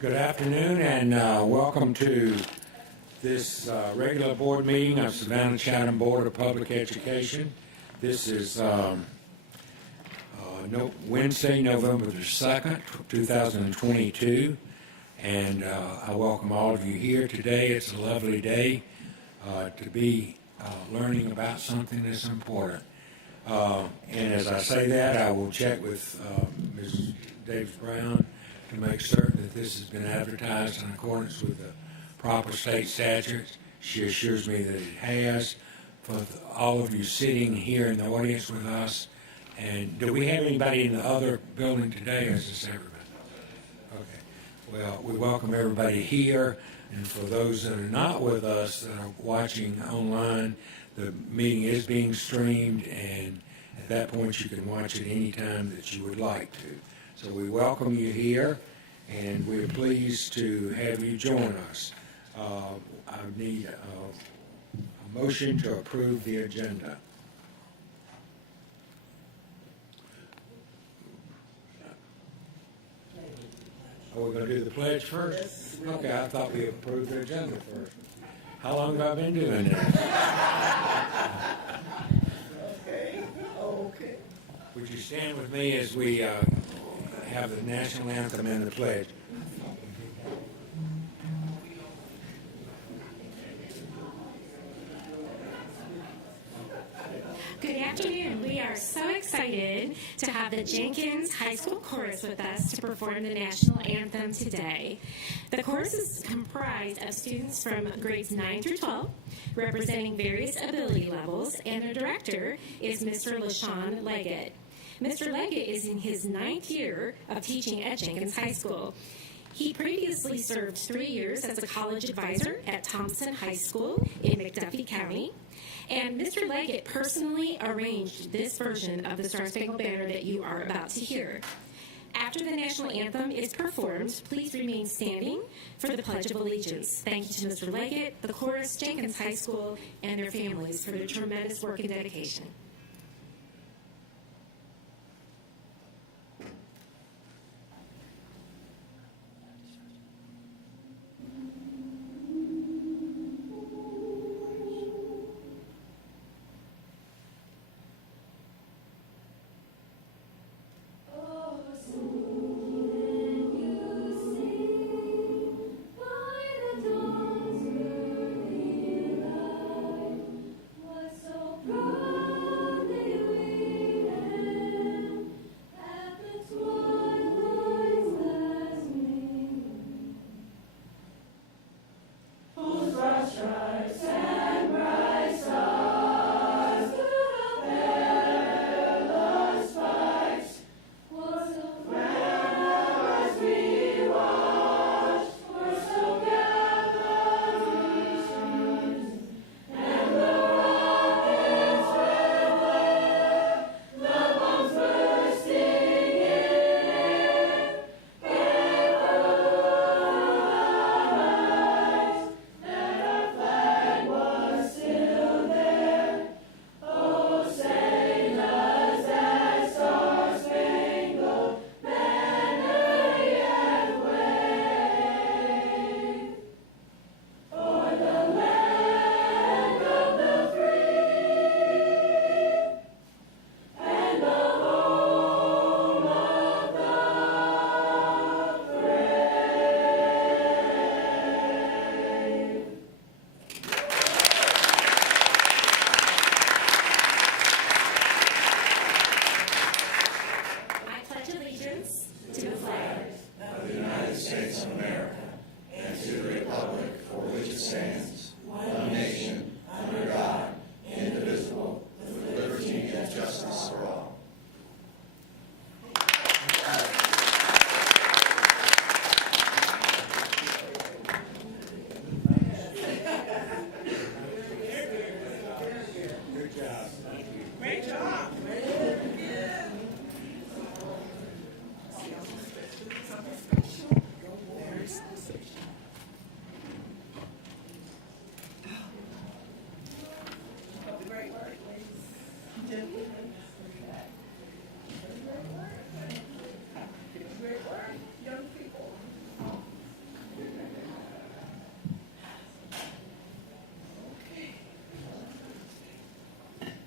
Good afternoon and welcome to this regular board meeting of Savannah Chatham Board of Public Education. This is Wednesday, November the 2nd, 2022, and I welcome all of you here today. It's a lovely day to be learning about something that's important. And as I say that, I will check with Ms. Davis Brown to make certain that this has been advertised in accordance with the proper state statutes. She assures me that it has. For all of you sitting here in the audience with us, and do we have anybody in the other building today, or is this everybody? Okay. Well, we welcome everybody here, and for those that are not with us that are watching online, the meeting is being streamed, and at that point you can watch it any time that you would like to. So we welcome you here, and we're pleased to have you join us. I need a motion to approve the agenda. Are we going to do the pledge first? Yes. Okay, I thought we approved the agenda first. How long have I been doing this? Okay. Would you stand with me as we have the national anthem and the pledge? Good afternoon. We are so excited to have the Jenkins High School Chorus with us to perform the national anthem today. The chorus is comprised of students from grades 9 through 12, representing various ability levels, and their director is Mr. LaShawn Leggett. Mr. Leggett is in his 9th year of teaching at Jenkins High School. He previously served 3 years as a college advisor at Thompson High School in McDuffie County. And Mr. Leggett personally arranged this version of the Star Spangled Banner that you are about to hear. After the national anthem is performed, please remain standing for the Pledge of Allegiance. Thank you to Mr. Leggett, the chorus, Jenkins High School, and their families for their tremendous work and dedication. So bright.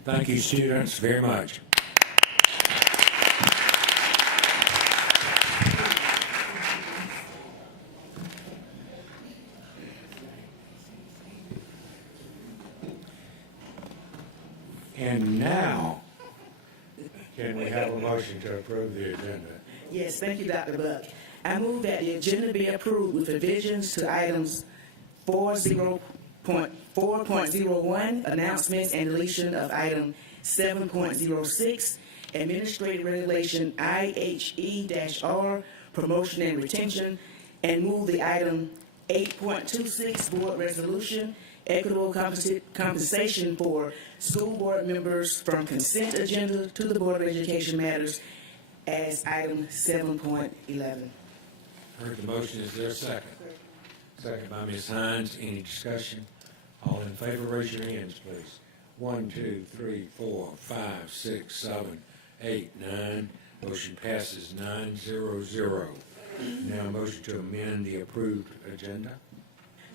Thank you, students, very much. And now, can we have a motion to approve the agenda? Yes, thank you, Dr. Buck. I move that the agenda be approved with revisions to items 4.01, announcements and deletion of item 7.06, administrative regulation IHE-R, promotion and retention, and move the item 8.26, board resolution, equitable compensation for school board members from consent agenda to the Board of Education matters as item 7.11. Heard the motion, is there a second? Second by Ms. Hines, any discussion? All in favor, raise your hands, please. 1, 2, 3, 4, 5, 6, 7, 8, 9. Motion passes 9-0-0. Now motion to amend the approved agenda.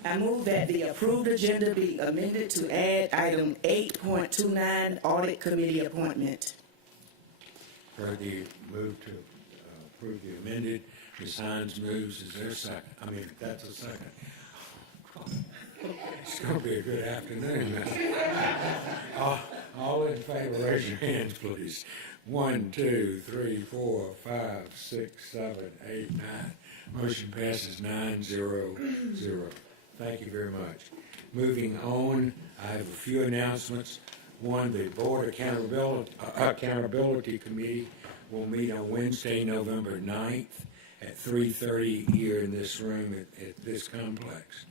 I move that the approved agenda be amended to add item 8.29, audit committee appointment. Heard the move to approve the amended. Ms. Hines moves. Is there a second? I mean, that's a second. It's going to be a good afternoon. All in favor, raise your hands, please. 1, 2, 3, 4, 5, 6, 7, 8, 9. Motion passes 9-0-0. Thank you very much. Moving on, I have a few announcements. One, the Board Accountability Committee will meet on Wednesday, November 9th at 3:30 here in this room at this complex.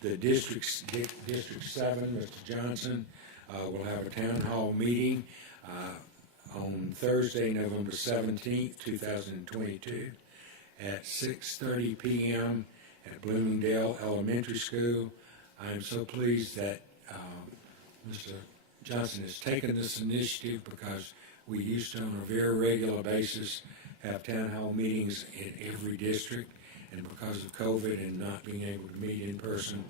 The District 7, Mr. Johnson, will have a town hall meeting on Thursday, November 17th, 2022 at 6:30 p.m. at Bloomingdale Elementary School. I am so pleased that Mr. Johnson has taken this initiative because we used to, on a very regular basis, have town hall meetings in every district, and because of COVID and not being able to meet in person,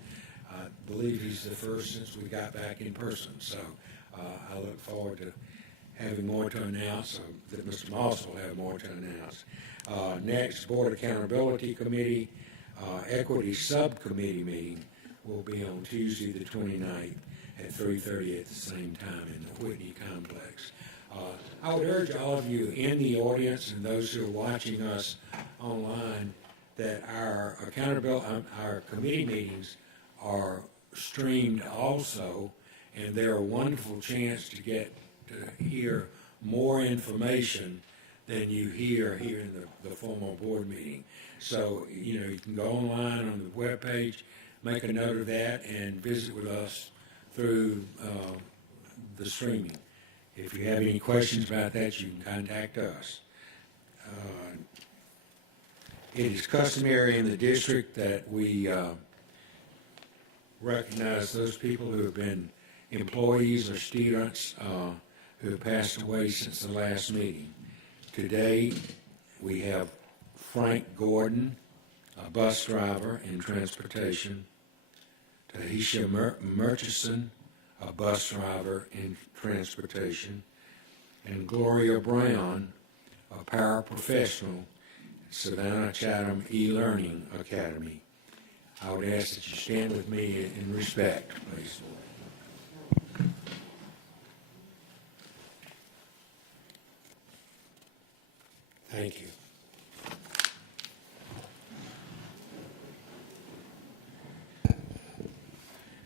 I believe he's the first since we got back in person. So I look forward to having more to announce, that Mr. Moss will have more to announce. Next, Board Accountability Committee Equity Subcommittee meeting will be on Tuesday the 29th at 3:30 at the same time in the Whitney Complex. I would urge all of you in the audience and those who are watching us online that our committee meetings are streamed also, and they're a wonderful chance to get to hear more information than you hear here in the formal board meeting. So, you can go online on the webpage, make a note of that, and visit with us through the streaming. If you have any questions about that, you can contact us. It is customary in the district that we recognize those people who have been employees or students who have passed away since the last meeting. Today, we have Frank Gordon, a bus driver in transportation, Tahisha Murchison, a bus driver in transportation, and Gloria Brown, a paraprofessional at Savannah Chatham E-Learning Academy. I would ask that you stand with me in respect, please. Thank you.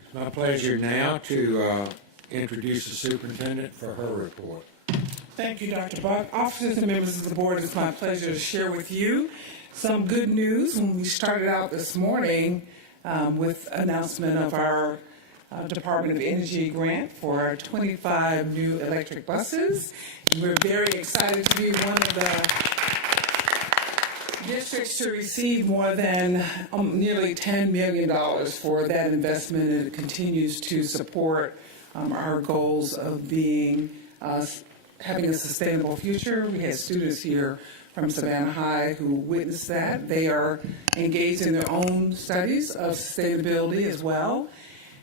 It's my pleasure now to introduce the superintendent for her report. Thank you, Dr. Buck. Officers and members of the board, it's my pleasure to share with you some good news. When we started out this morning with announcement of our Department of Energy grant for 25 new electric buses. And we're very excited to be one of the districts to receive more than nearly $10 million for that investment, and it continues to support our goals of being having a sustainable future. We had students here from Savannah High who witnessed that. They are engaged in their own studies of sustainability as well,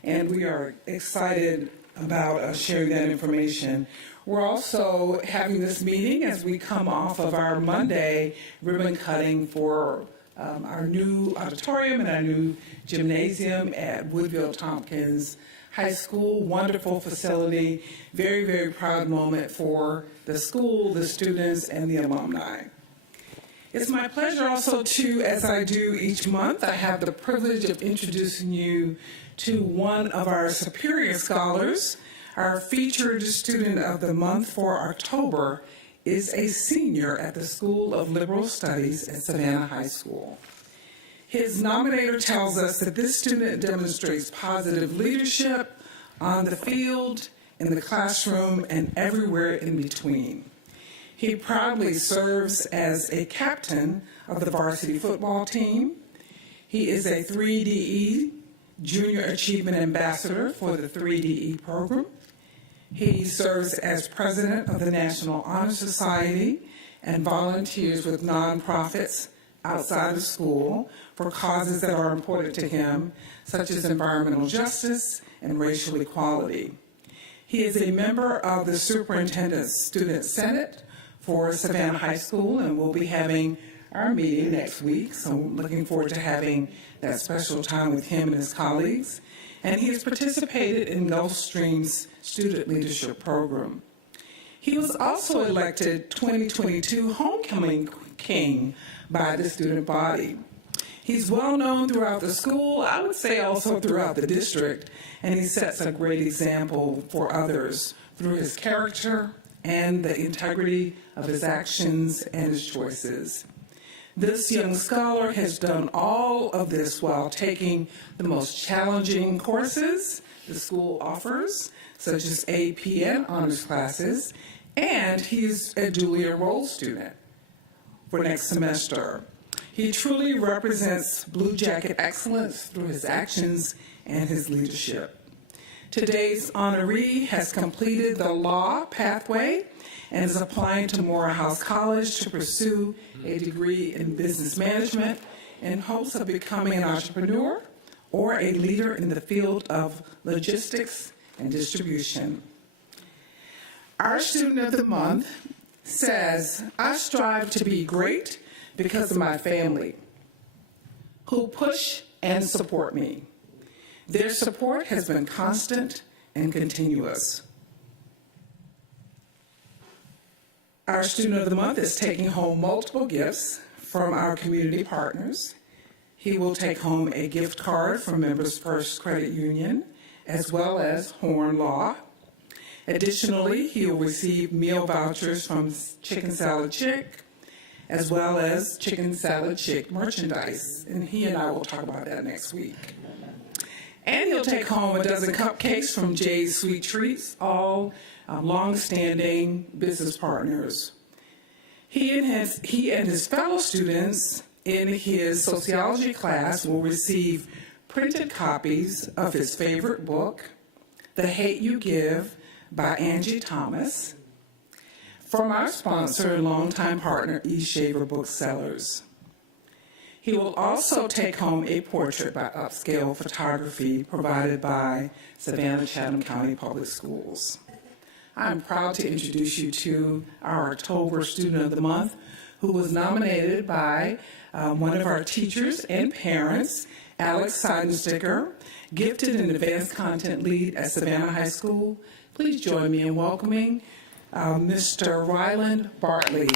and we are excited about sharing that information. We're also having this meeting as we come off of our Monday ribbon cutting for our new auditorium and our new gymnasium at Woodville Tompkins High School. Wonderful facility. Very, very proud moment for the school, the students, and the alumni. It's my pleasure also to, as I do each month, I have the privilege of introducing you to one of our Superior Scholars. Our featured student of the month for October is a senior at the School of Liberal Studies at Savannah High School. His nominator tells us that this student demonstrates positive leadership on the field, in the classroom, and everywhere in between. He proudly serves as a captain of the varsity football team. He is a 3DE Junior Achievement Ambassador for the 3DE program. He serves as president of the National Honor Society and volunteers with nonprofits outside of school for causes that are important to him, such as environmental justice and racial equality. He is a member of the Superintendent's Student Senate for Savannah High School, and we'll be having our meeting next week, so I'm looking forward to having that special time with him and his colleagues. And he has participated in Gulfstream's Student Leadership Program. He was also elected 2022 Homecoming King by the student body. He's well known throughout the school, I would say also throughout the district, and he sets a great example for others through his character and the integrity of his actions and his choices. This young scholar has done all of this while taking the most challenging courses the school offers, such as AP and honors classes, and he's a duly enrolled student for next semester. He truly represents Blue Jacket excellence through his actions and his leadership. Today's honoree has completed the law pathway and is applying to Morehouse College to pursue a degree in business management in hopes of becoming an entrepreneur or a leader in the field of logistics and distribution. Our student of the month says, "I strive to be great because of my family, who push and support me. Their support has been constant and continuous." Our student of the month is taking home multiple gifts from our community partners. He will take home a gift card from Members First Credit Union, as well as Horn Law. Additionally, he will receive meal vouchers from Chicken Salad Chick, as well as Chicken Salad Chick merchandise. And he and I will talk about that next week. And he'll take home a dozen cupcakes from Jay's Sweet Treats, all long-standing business partners. He and his fellow students in his sociology class will receive printed copies of his favorite book, The Hate You Give by Angie Thomas, from our sponsor and longtime partner, E. Shaver Booksellers. He will also take home a portrait by Upscale Photography provided by Savannah Chatham County Public Schools. I'm proud to introduce you to our October Student of the Month, who was nominated by one of our teachers and parents, Alex Seidensticker, gifted and advanced content lead at Savannah High School. Please join me in welcoming Mr. Ryland Bartley.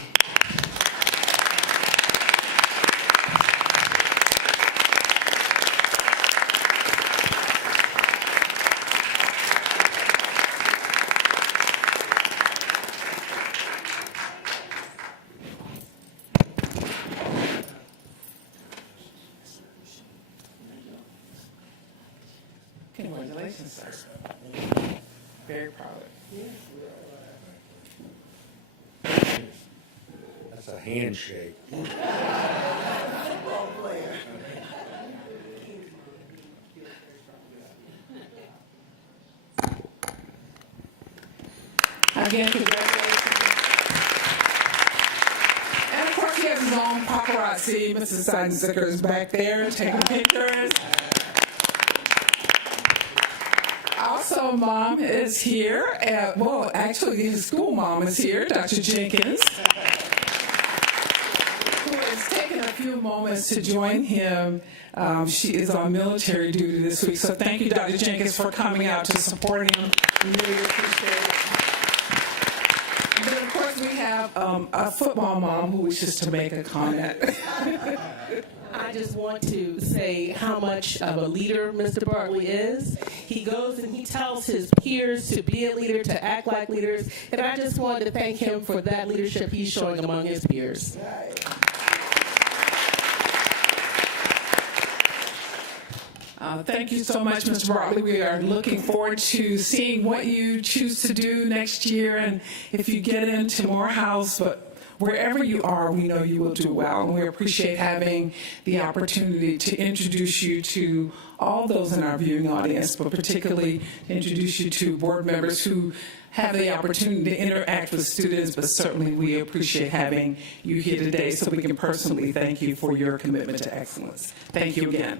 Congratulations, sir. Very proud of you. That's a handshake. Again, congratulations. And of course, he has his own paparazzi. Mrs. Seidensticker is back there taking pictures. I also mom is here. Well, actually, his school mom is here, Dr. Jenkins, who has taken a few moments to join him. She is on military duty this week, so thank you, Dr. Jenkins, for coming out to support him. We really appreciate it. And then, of course, we have a football mom who wishes to make a comment. I just want to say how much of a leader Mr. Bartley is. He goes and he tells his peers to be a leader, to act like leaders, and I just wanted to thank him for that leadership he's showing among his peers. Thank you so much, Mr. Bartley. We are looking forward to seeing what you choose to do next year, and if you get into Morehouse, but wherever you are, we know you will do well, and we appreciate having the opportunity to introduce you to all those in our viewing audience, but particularly introduce you to board members who have the opportunity to interact with students, but certainly we appreciate having you here today so we can personally thank you for your commitment to excellence. Thank you again.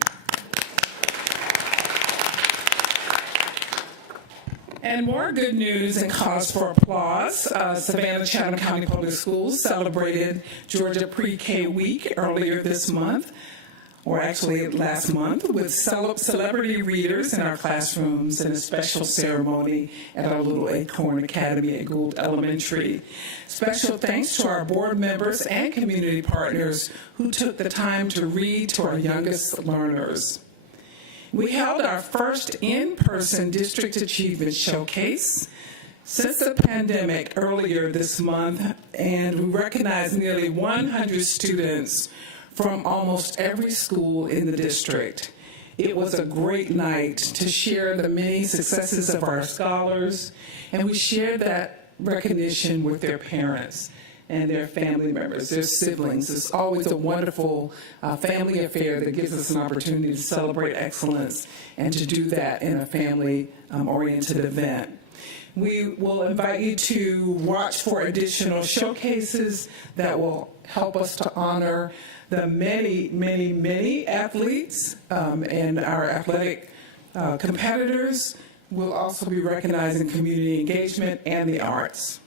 And more good news and cause for applause. Savannah Chatham County Public Schools celebrated Georgia Pre-K Week earlier this month, or actually last month, with celebrity readers in our classrooms and a special ceremony at our Little Acorn Academy at Gould Elementary. Special thanks to our board members and community partners who took the time to read to our youngest learners. We held our first in-person District Achievement Showcase since the pandemic earlier this month, and we recognized nearly 100 students from almost every school in the district. It was a great night to share the many successes of our scholars, and we shared that recognition with their parents and their family members, their siblings. It's always a wonderful family affair that gives us an opportunity to celebrate excellence and to do that in a family-oriented event. We will invite you to watch for additional showcases that will help us to honor the many, many, many athletes and our athletic competitors. We'll also be recognizing community engagement and the arts.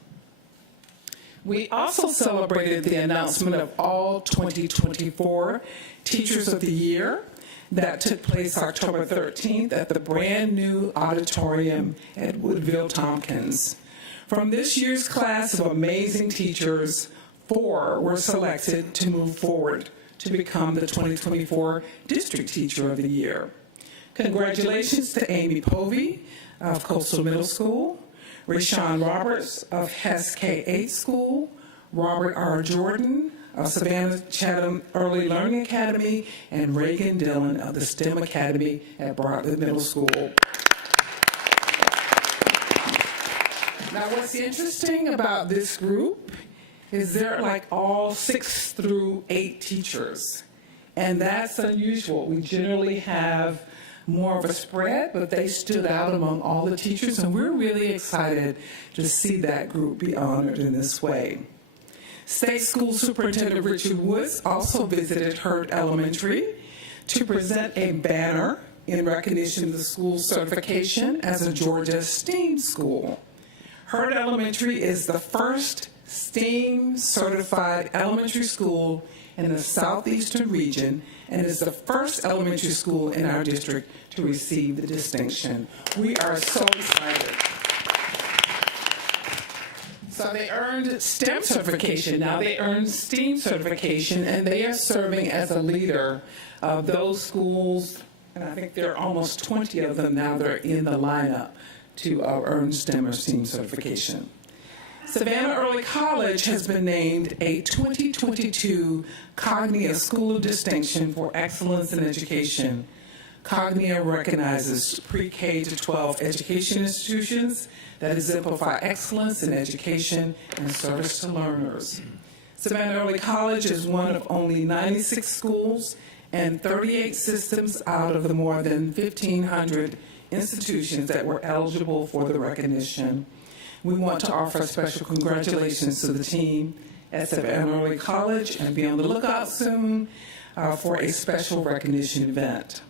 We also celebrated the announcement of all 2024 Teachers of the Year that took place October 13th at the brand new auditorium at Woodville Tompkins. From this year's class of amazing teachers, 4 were selected to move forward to become the 2024 District Teacher of the Year. Congratulations to Amy Povey of Coastal Middle School, Rashawn Roberts of Hess K-8 School, Robert R. Jordan of Savannah Chatham Early Learning Academy, and Reagan Dillon of the STEM Academy at Bartlett Middle School. Now, what's interesting about this group is they're like all 6 through 8 teachers, and that's unusual. We generally have more of a spread, but they stood out among all the teachers, and we're really excited to see that group be honored in this way. State School Superintendent Richard Woods also visited Hurd Elementary to present a banner in recognition of the school's certification as a Georgia STEAM school. Hurd Elementary is the first STEAM certified elementary school in the southeastern region and is the first elementary school in our district to receive the distinction. We are so excited. So they earned STEM certification. Now they earned STEAM certification, and they are serving as a leader of those schools, and I think there are almost 20 of them now that are in the lineup to earn STEM or STEAM certification. Savannah Early College has been named a 2022 Cognia School of Distinction for Excellence in Education. Cognia recognizes pre-K to 12 education institutions that exemplify excellence in education and service to learners. Savannah Early College is one of only 96 schools and 38 systems out of the more than 1,500 institutions that were eligible for the recognition. We want to offer special congratulations to the team at Savannah Early College and be on the lookout soon for a special recognition event.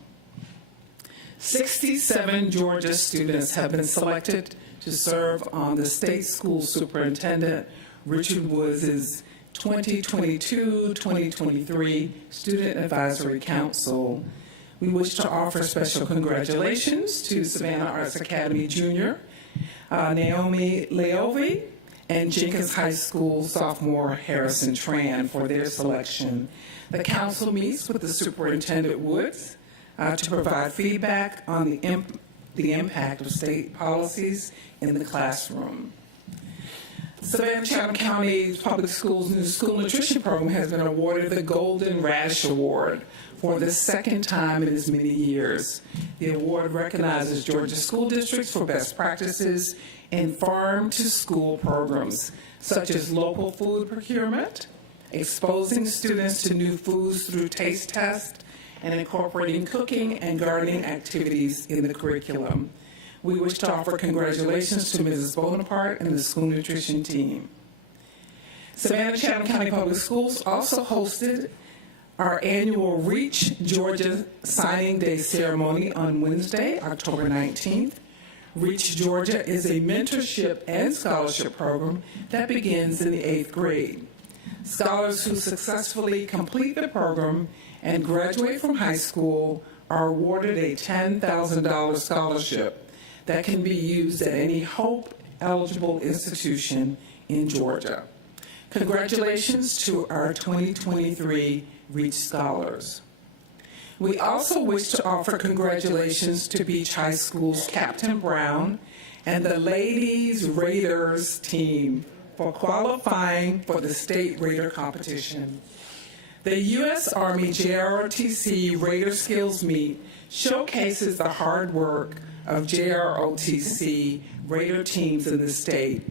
67 Georgia students have been selected to serve on the State School Superintendent Richard Woods' 2022-2023 Student Advisory Council. We wish to offer special congratulations to Savannah Arts Academy Junior, Naomi Leovi, and Jenkins High School sophomore Harrison Tran for their selection. The council meets with the Superintendent Woods to provide feedback on the impact of state policies in the classroom. Savannah-Chatham County Public Schools' new school nutrition program has been awarded the Golden Radish Award for the second time in as many years. The award recognizes Georgia school districts for best practices in farm-to-school programs, such as local food procurement, exposing students to new foods through taste tests, and incorporating cooking and gardening activities in the curriculum. We wish to offer congratulations to Mrs. Bonaparte and the school nutrition team. Savannah-Chatham County Public Schools also hosted our annual Reach Georgia Signing Day ceremony on Wednesday, October 19th. Reach Georgia is a mentorship and scholarship program that begins in the 8th grade. Scholars who successfully complete the program and graduate from high school are awarded a $10,000 scholarship that can be used at any Hope-eligible institution in Georgia. Congratulations to our 2023 Reach Scholars. We also wish to offer congratulations to Beach High School's Captain Brown and the Ladies Raiders team for qualifying for the state Raider competition. The U.S. Army JROTC Raider Skills Meet showcases the hard work of JROTC Raider teams in the state.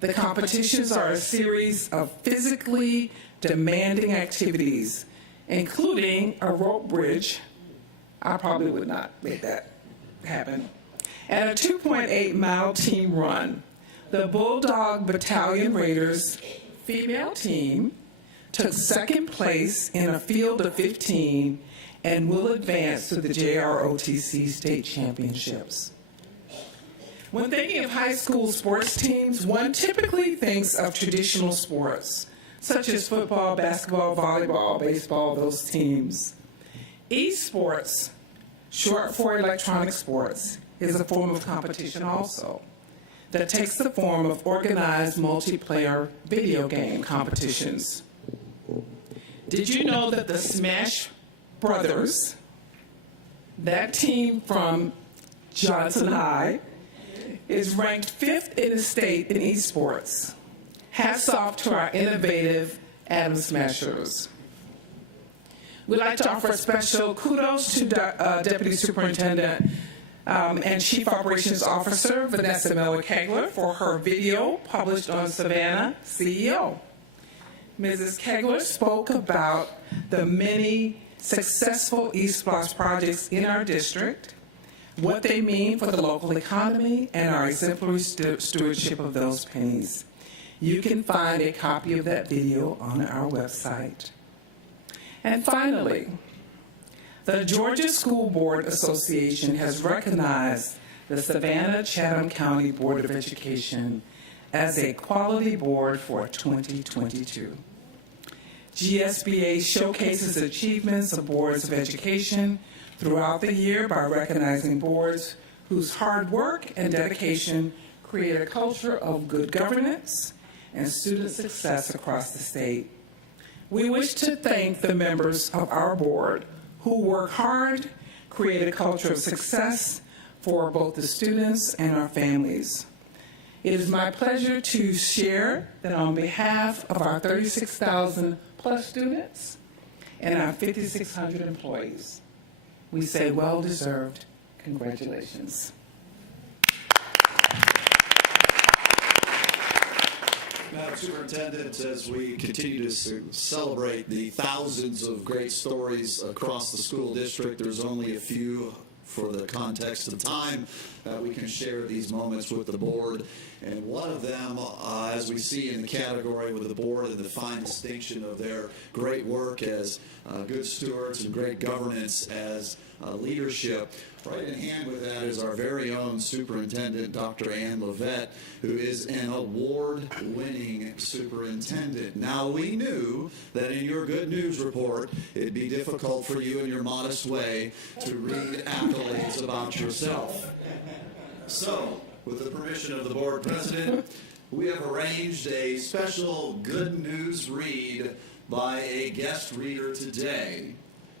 The competitions are a series of physically demanding activities, including a rope bridge. I probably would not make that happen. And a 2.8-mile team run. The Bulldog Battalion Raiders female team took second place in a field of 15 and will advance to the JROTC state championships. When thinking of high school sports teams, one typically thinks of traditional sports, such as football, basketball, volleyball, baseball, those teams. Esports, short for electronic sports, is a form of competition also that takes the form of organized multiplayer video game competitions. Did you know that the Smash Brothers, that team from Johnson High, is ranked 5th in the state in esports? Hats off to our innovative Atom Smashers. We'd like to offer a special kudos to Deputy Superintendent and Chief Operations Officer Vanessa Miller-Kegler for her video published on Savannah CEO. Mrs. Kegler spoke about the many successful eSPLOST projects in our district, what they mean for the local economy, and our exemplary stewardship of those pennies. You can find a copy of that video on our website. And finally, the Georgia School Board Association has recognized the Savannah-Chatham County Board of Education as a quality board for 2022. GSBA showcases achievements of boards of education throughout the year by recognizing boards whose hard work and dedication create a culture of good governance and student success across the state. We wish to thank the members of our board who work hard, create a culture of success for both the students and our families. It is my pleasure to share that on behalf of our 36,000 plus students and our 5,600 employees, we say well-deserved congratulations. Madam Superintendent, as we continue to celebrate the thousands of great stories across the school district, there's only a few for the context of time. that we can share these moments with the board. And one of them, as we see in the category with the board and the fine distinction of their great work as good stewards and great governance as leadership, right in hand with that is our very own superintendent, Dr. Ann Levette, who is an award-winning superintendent. Now, we knew that in your good news report, it'd be difficult for you in your modest way to read accolades about yourself. So, with the permission of the board president, we have arranged a special good news read by a guest reader today,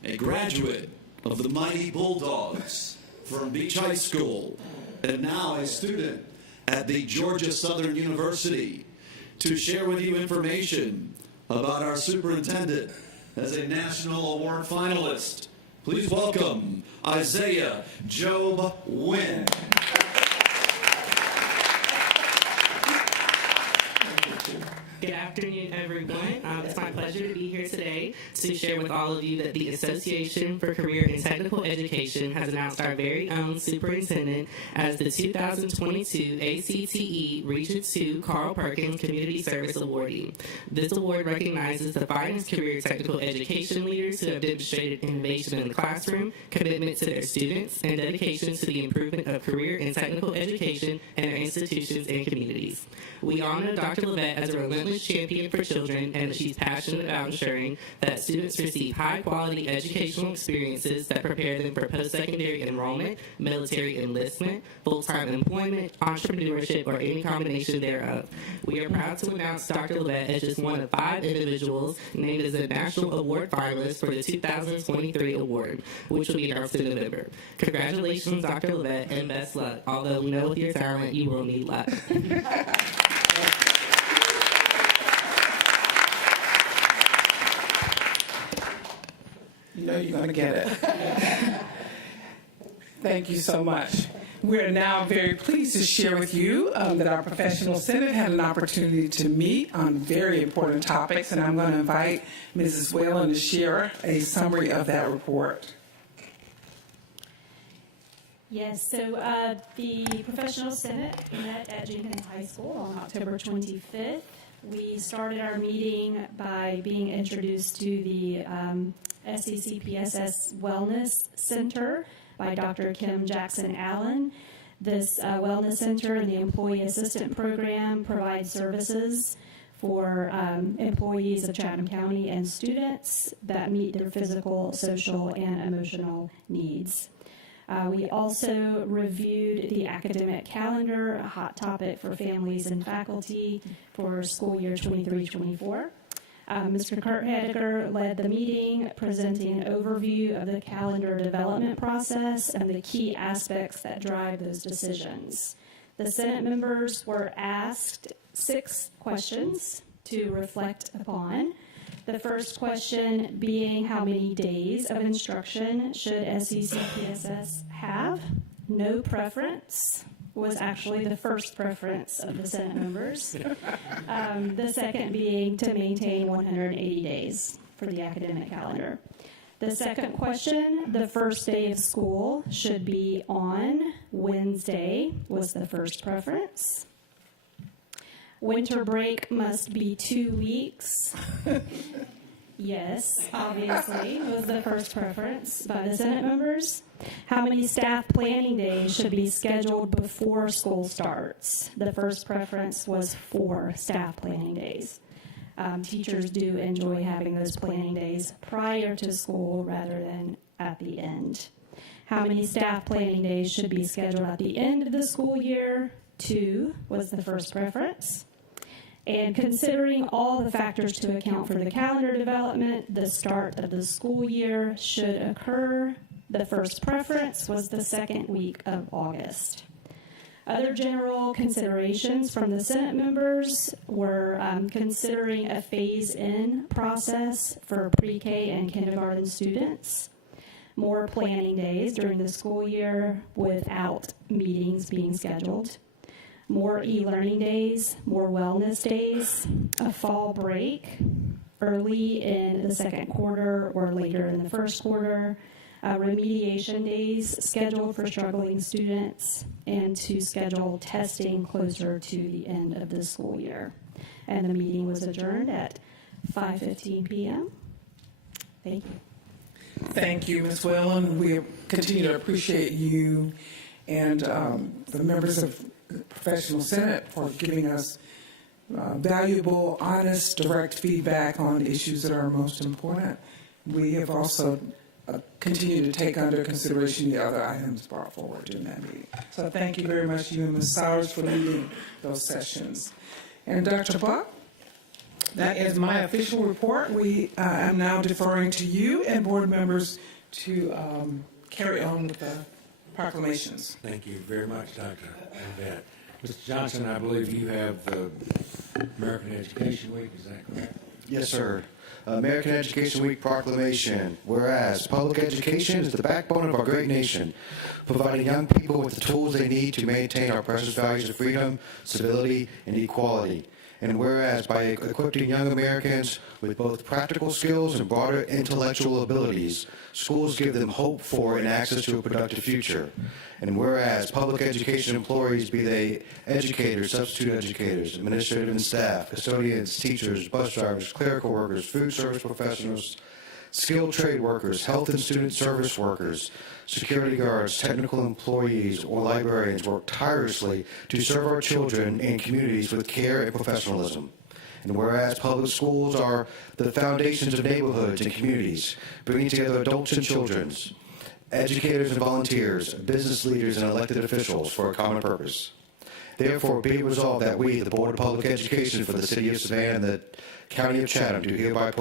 a graduate of the mighty Bulldogs from Beach High School, and now a student at the Georgia Southern University, to share with you information about our superintendent as a National Award finalist. Please welcome Isaiah Job Wynn. Good afternoon, everyone. It's my pleasure to be here today to share with all of you that the Association for Career and Technical Education has announced our very own superintendent as the 2022 ACTE Region 2 Carl Perkins Community Service Awardee. This award recognizes the finest career technical education leaders who have demonstrated innovation in the classroom, commitment to their students, and dedication to the improvement of career and technical education in our institutions and communities. We honor Dr. Levette as a relentless champion for children, and that she's passionate about ensuring that students receive high-quality educational experiences that prepare them for post-secondary enrollment, military enlistment, full-time employment, entrepreneurship, or any combination thereof. We are proud to announce Dr. Levette as just one of 5 individuals named as a National Award finalist for the 2023 award, which will be announced in November. Congratulations, Dr. Levette, and best luck. Although we know with your talent, you will need luck. You know you're going to get it. Thank you so much. We're now very pleased to share with you that our professional senate had an opportunity to meet on very important topics, and I'm going to invite Mrs. Whalen to share a summary of that report. Yes, so the Professional Senate met at Jenkins High School on October 25th. We started our meeting by being introduced to the SECPSS Wellness Center by Dr. Kim Jackson Allen. This Wellness Center and the Employee Assistant Program provides services for employees of Chatham County and students that meet their physical, social, and emotional needs. We also reviewed the academic calendar, a hot topic for families and faculty for school year 23-24. Mr. Kurt Hedeker led the meeting, presenting an overview of the calendar development process and the key aspects that drive those decisions. The Senate members were asked 6 questions to reflect upon. The first question being, how many days of instruction should SECPSS have? No preference was actually the first preference of the Senate members. The second being to maintain 180 days for the academic calendar. The second question, the first day of school should be on Wednesday, was the first preference. Winter break must be 2 weeks. Yes, obviously, was the first preference by the Senate members. How many staff planning days should be scheduled before school starts? The first preference was 4 staff planning days. Teachers do enjoy having those planning days prior to school rather than at the end. How many staff planning days should be scheduled at the end of the school year? 2 was the first preference. And considering all the factors to account for the calendar development, the start of the school year should occur. The first preference was the second week of August. Other general considerations from the Senate members were considering a phase-in process for pre-K and kindergarten students, more planning days during the school year without meetings being scheduled, more e-learning days, more wellness days, a fall break early in the second quarter or later in the first quarter, remediation days scheduled for struggling students, and to schedule testing closer to the end of the school year. And the meeting was adjourned at 5:15 p.m. Thank you. Thank you, Ms. Whalen. We continue to appreciate you and the members of the Professional Senate for giving us valuable, honest, direct feedback on issues that are most important. We have also continued to take under consideration the other items brought forward during that meeting. So thank you very much, you and Ms. Sowers, for leading those sessions. And Dr. Buck, that is my official report. I'm now deferring to you and board members to carry on with the proclamations. Thank you very much, Dr. Yvette. Mr. Johnson, I believe you have the American Education Week, is that correct? Yes, sir. American Education Week proclamation. Whereas public education is the backbone of our great nation, providing young people with the tools they need to maintain our precious values of freedom, civility, and equality. And whereas by equipping young Americans with both practical skills and broader intellectual abilities, schools give them hope for and access to a productive future. And whereas public education employees, be they educators, substitute educators, administrative and staff, custodians, teachers, bus drivers, clerical workers, food service professionals, skilled trade workers, health and student service workers, security guards, technical employees, or librarians work tirelessly to serve our children and communities with care and professionalism. And whereas public schools are the foundations of neighborhoods and communities, bringing together adults and children, educators and volunteers, business leaders and elected officials for a common purpose. Therefore, be it resolved that we, the Board of Public Education for the City of Savannah and the County of Chatham, do hereby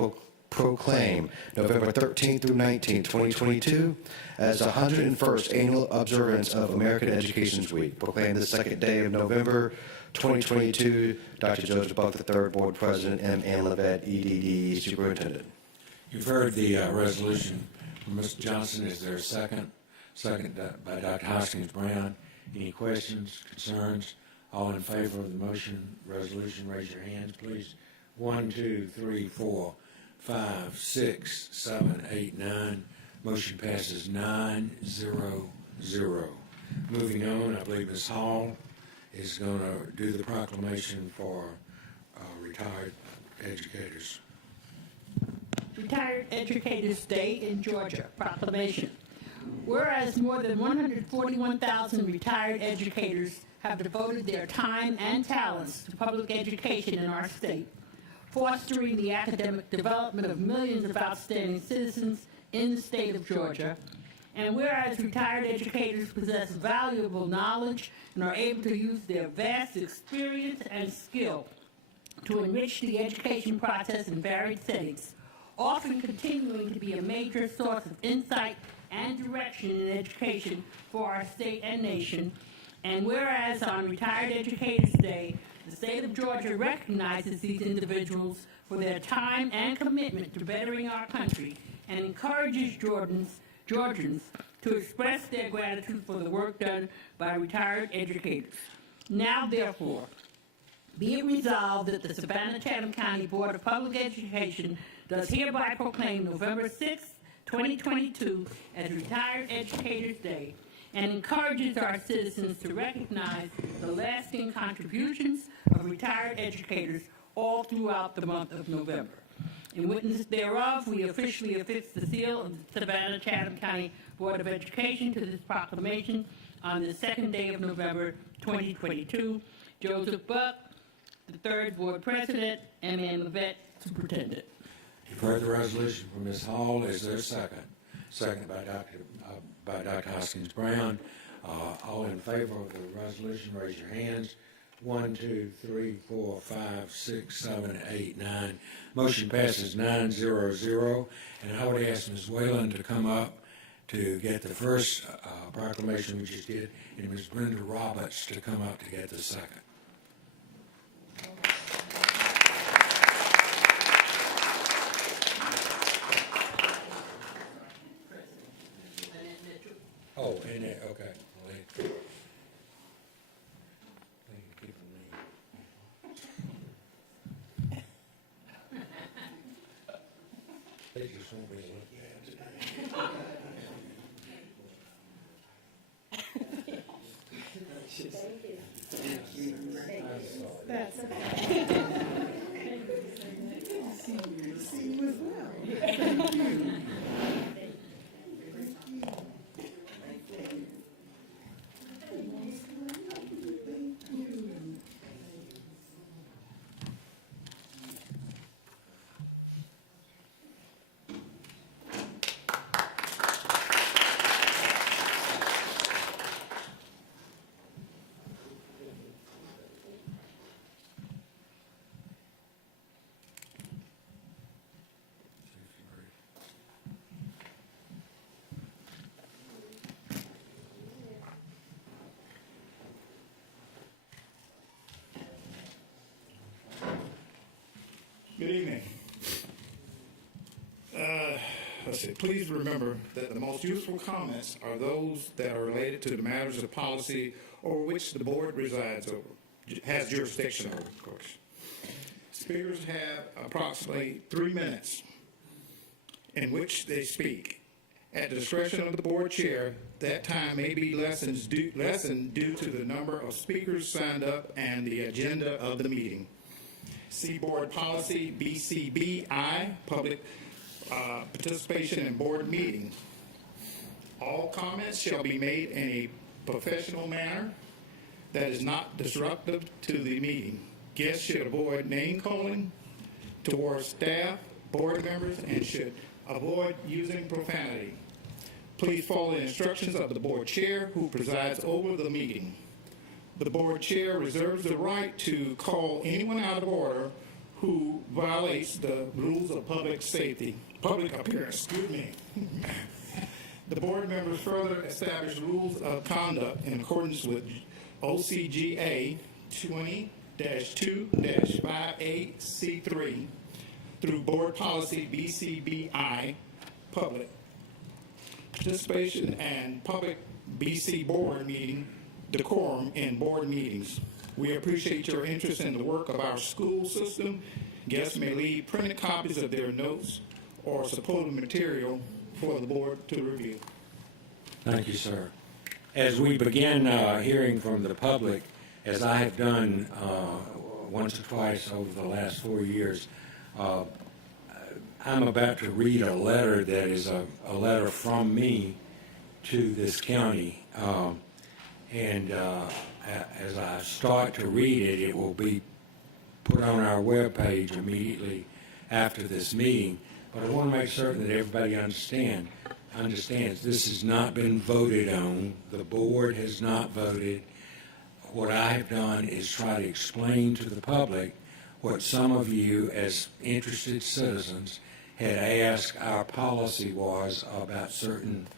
proclaim November 13th through 19th, 2022 as the 101st annual observance of American Education Week. Proclaim the second day of November 2022. Dr. Joseph Buck III, Board President, M. Ann Levette, EDD, Superintendent. You've heard the resolution from Mr. Johnson. Is there a second? Second by Dr. Hoskins Brown. Any questions, concerns? All in favor of the motion, resolution, raise your hands, please. 1, 2, 3, 4, 5, 6, 7, 8, 9. Motion passes 9-0-0. Moving on, I believe Ms. Hall is going to do the proclamation for retired educators. Retired Educators Day in Georgia, proclamation. Whereas more than 141,000 retired educators have devoted their time and talents to public education in our state, fostering the academic development of millions of outstanding citizens in the state of Georgia. And whereas retired educators possess valuable knowledge and are able to use their vast experience and skill to enrich the education process in varied settings, often continuing to be a major source of insight and direction in education for our state and nation. And whereas on Retired Educators Day, the state of Georgia recognizes these individuals for their time and commitment to bettering our country and encourages Georgians to express their gratitude for the work done by retired educators. Now, therefore, be it resolved that the Savannah-Chatham County Board of Public Education does hereby proclaim November 6, 2022 as Retired Educators Day and encourages our citizens to recognize the lasting contributions of retired educators all throughout the month of November. In witness thereof, we officially affix the seal of the Savannah-Chatham County Board of Education to this proclamation on the second day of November 2022. Joseph Buck, the third Board President, M. Ann Levette, Superintendent. You've heard the resolution from Ms. Hall. Is there a second? Second by Dr. Hoskins Brown. All in favor of the resolution, raise your hands. 1, 2, 3, 4, 5, 6, 7, 8, 9. Motion passes 9-0-0. And I would ask Ms. Whalen to come up to get the first proclamation we just did, and Ms. Brenda Roberts to come up to get the second. Oh, and it, okay. Well, people need. They just won't be looked at today. That's okay. Good evening. Let's see. Please remember that the most useful comments are those that are related to the matters of policy over which the board resides over, has jurisdiction over, of course. Speakers have approximately 3 minutes in which they speak. At the discretion of the board chair, that time may be lessened due to the number of speakers signed up and the agenda of the meeting. See Board Policy BCBI, Public Participation in Board Meetings. All comments shall be made in a professional manner that is not disruptive to the meeting. Guests should avoid name calling towards staff, board members, and should avoid using profanity. Please follow the instructions of the board chair who presides over the meeting. The board chair reserves the right to call anyone out of order who violates the rules of public appearance, The board members further establish rules of conduct in accordance with OCGA 20-2-58C3 through Board Policy BCBI, Public Participation and Public BC Board Meeting Decorum in board meetings. We appreciate your interest in the work of our school system. Guests may leave printed copies of their notes or supporting material for the board to review. Thank you, sir. As we begin hearing from the public, as I have done once or twice over the last 4 years, I'm about to read a letter that is a letter from me to this county. And as I start to read it, it will be put on our webpage immediately after this meeting. But I want to make certain that everybody understands this has not been voted on. The board has not voted. What I have done is try to explain to the public what some of you as interested citizens had asked our policy was about certain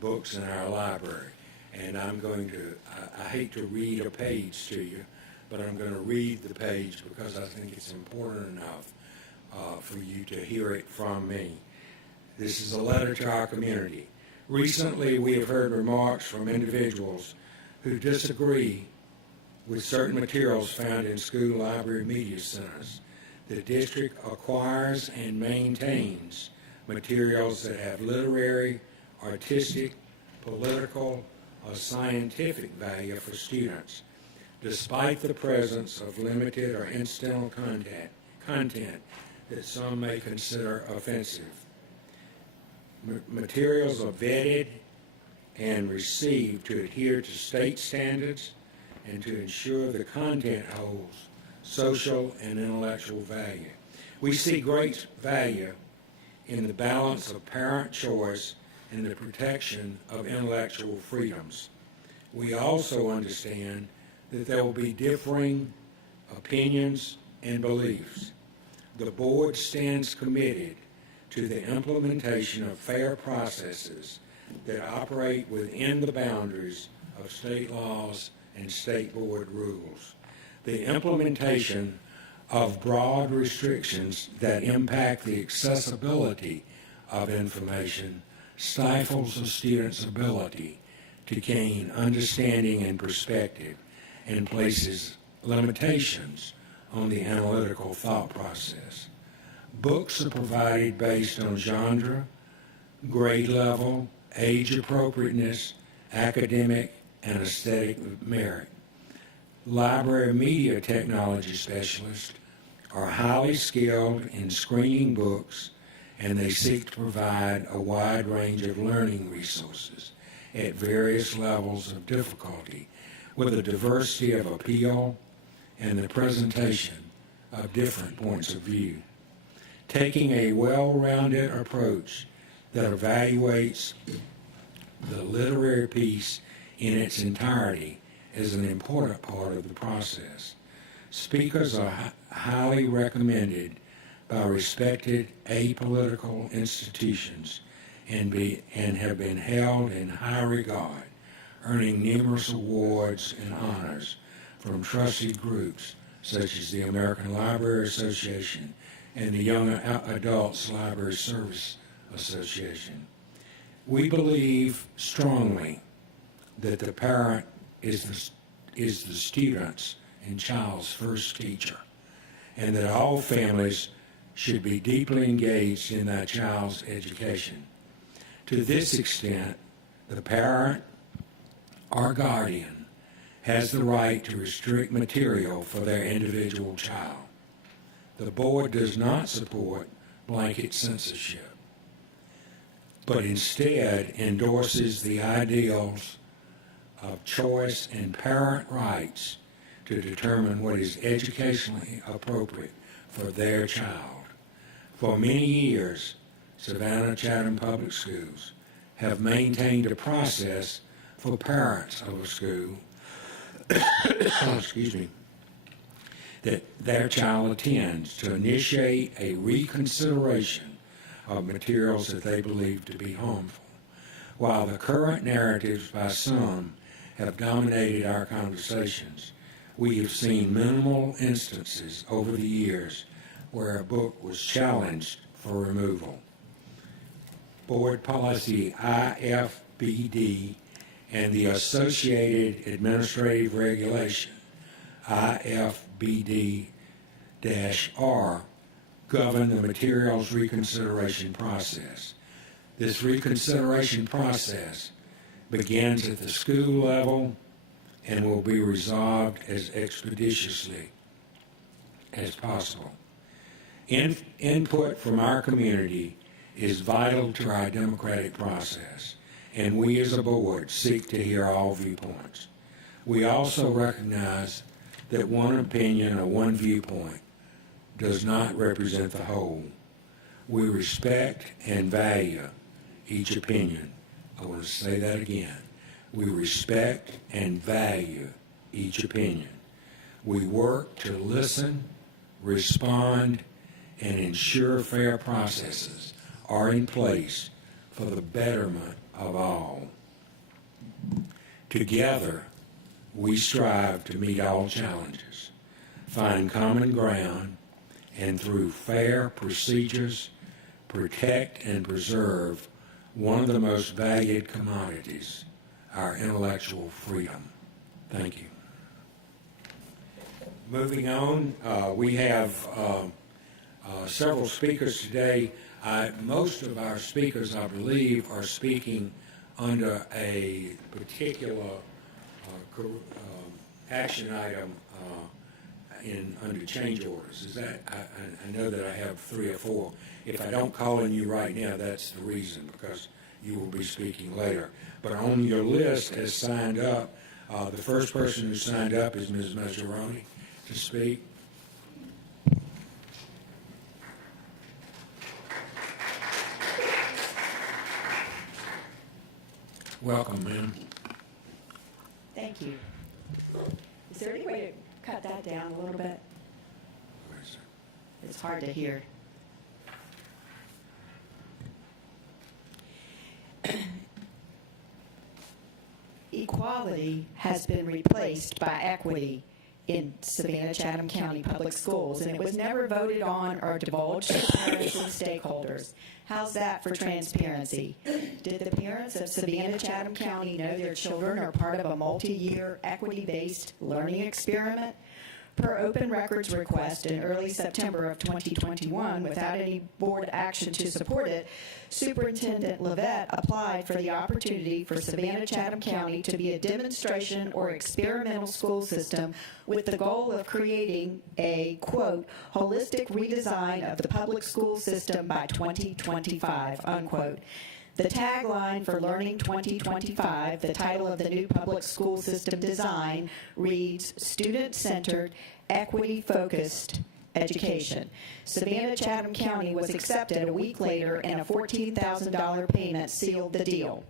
books in our library. And I'm going to, I hate to read a page to you, but I'm going to read the page because I think it's important enough for you to hear it from me. This is a letter to our community. Recently, we have heard remarks from individuals who disagree with certain materials found in school library media centers. The district acquires and maintains materials that have literary, artistic, political, or scientific value for students, despite the presence of limited or incidental content that some may consider offensive. Materials are vetted and received to adhere to state standards and to ensure the content holds social and intellectual value. We see great value in the balance of parent choice and the protection of intellectual freedoms. We also understand that there will be differing opinions and beliefs. The board stands committed to the implementation of fair processes that operate within the boundaries of state laws and state board rules. The implementation of broad restrictions that impact the accessibility of information stifles a student's ability to gain understanding and perspective and places limitations on the analytical thought process. Books are provided based on genre, grade level, age appropriateness, academic, and aesthetic merit. Library media technology specialists are highly skilled in screening books, and they seek to provide a wide range of learning resources at various levels of difficulty with a diversity of appeal and the presentation of different points of view. Taking a well-rounded approach that evaluates the literary piece in its entirety is an important part of the process. Speakers are highly recommended by respected apolitical institutions and have been held in high regard, earning numerous awards and honors from trusted groups such as the American Library Association and the Young Adults Library Service Association. We believe strongly that the parent is the student's and child's first teacher, and that all families should be deeply engaged in their child's education. To this extent, the parent or guardian has the right to restrict material for their individual child. The board does not support blanket censorship, but instead endorses the ideals of choice and parent rights to determine what is educationally appropriate for their child. For many years, Savannah Chatham Public Schools have maintained a process for parents of a school that their child attends to initiate a reconsideration of materials that they believe to be harmful. While the current narratives by some have dominated our conversations, we have seen minimal instances over the years where a book was challenged for removal. Board Policy IFBD and the associated administrative regulation IFBD-R govern the materials reconsideration process. This reconsideration process begins at the school level and will be resolved as expeditiously as possible. Input from our community is vital to our democratic process, and we as a board seek to hear all viewpoints. We also recognize that one opinion or one viewpoint does not represent the whole. We respect and value each opinion. I want to say that again. We respect and value each opinion. We work to listen, respond, and ensure fair processes are in place for the betterment of all. Together, we strive to meet all challenges, find common ground, and through fair procedures, protect and preserve one of the most valued commodities, our intellectual freedom. Thank you. Moving on, we have several speakers today. Most of our speakers, I believe, are speaking under a particular action item under change orders. Is that? I know that I have 3 or 4. If I don't call on you right now, that's the reason, because you will be speaking later. But on your list has signed up, the first person who signed up is Ms. Mazzaroni to speak. Welcome, ma'am. Thank you. Is there any way to cut that down a little bit? It's hard to hear. Equality has been replaced by equity in Savannah Chatham County Public Schools, and it was never voted on or divulged to parents and stakeholders. How's that for transparency? Did the parents of Savannah Chatham County know their children are part of a multi-year equity-based learning experiment? Per open records request in early September of 2021, without any board action to support it, Superintendent Levette applied for the opportunity for Savannah-Chatham County to be a demonstration or experimental school system with the goal of creating a, quote, holistic redesign of the public school system by 2025, unquote. The tagline for Learning 2025, the title of the new public school system design, reads Student-Centered, Equity-Focused Education. Savannah-Chatham County was accepted a week later, and a $14,000 payment sealed the deal.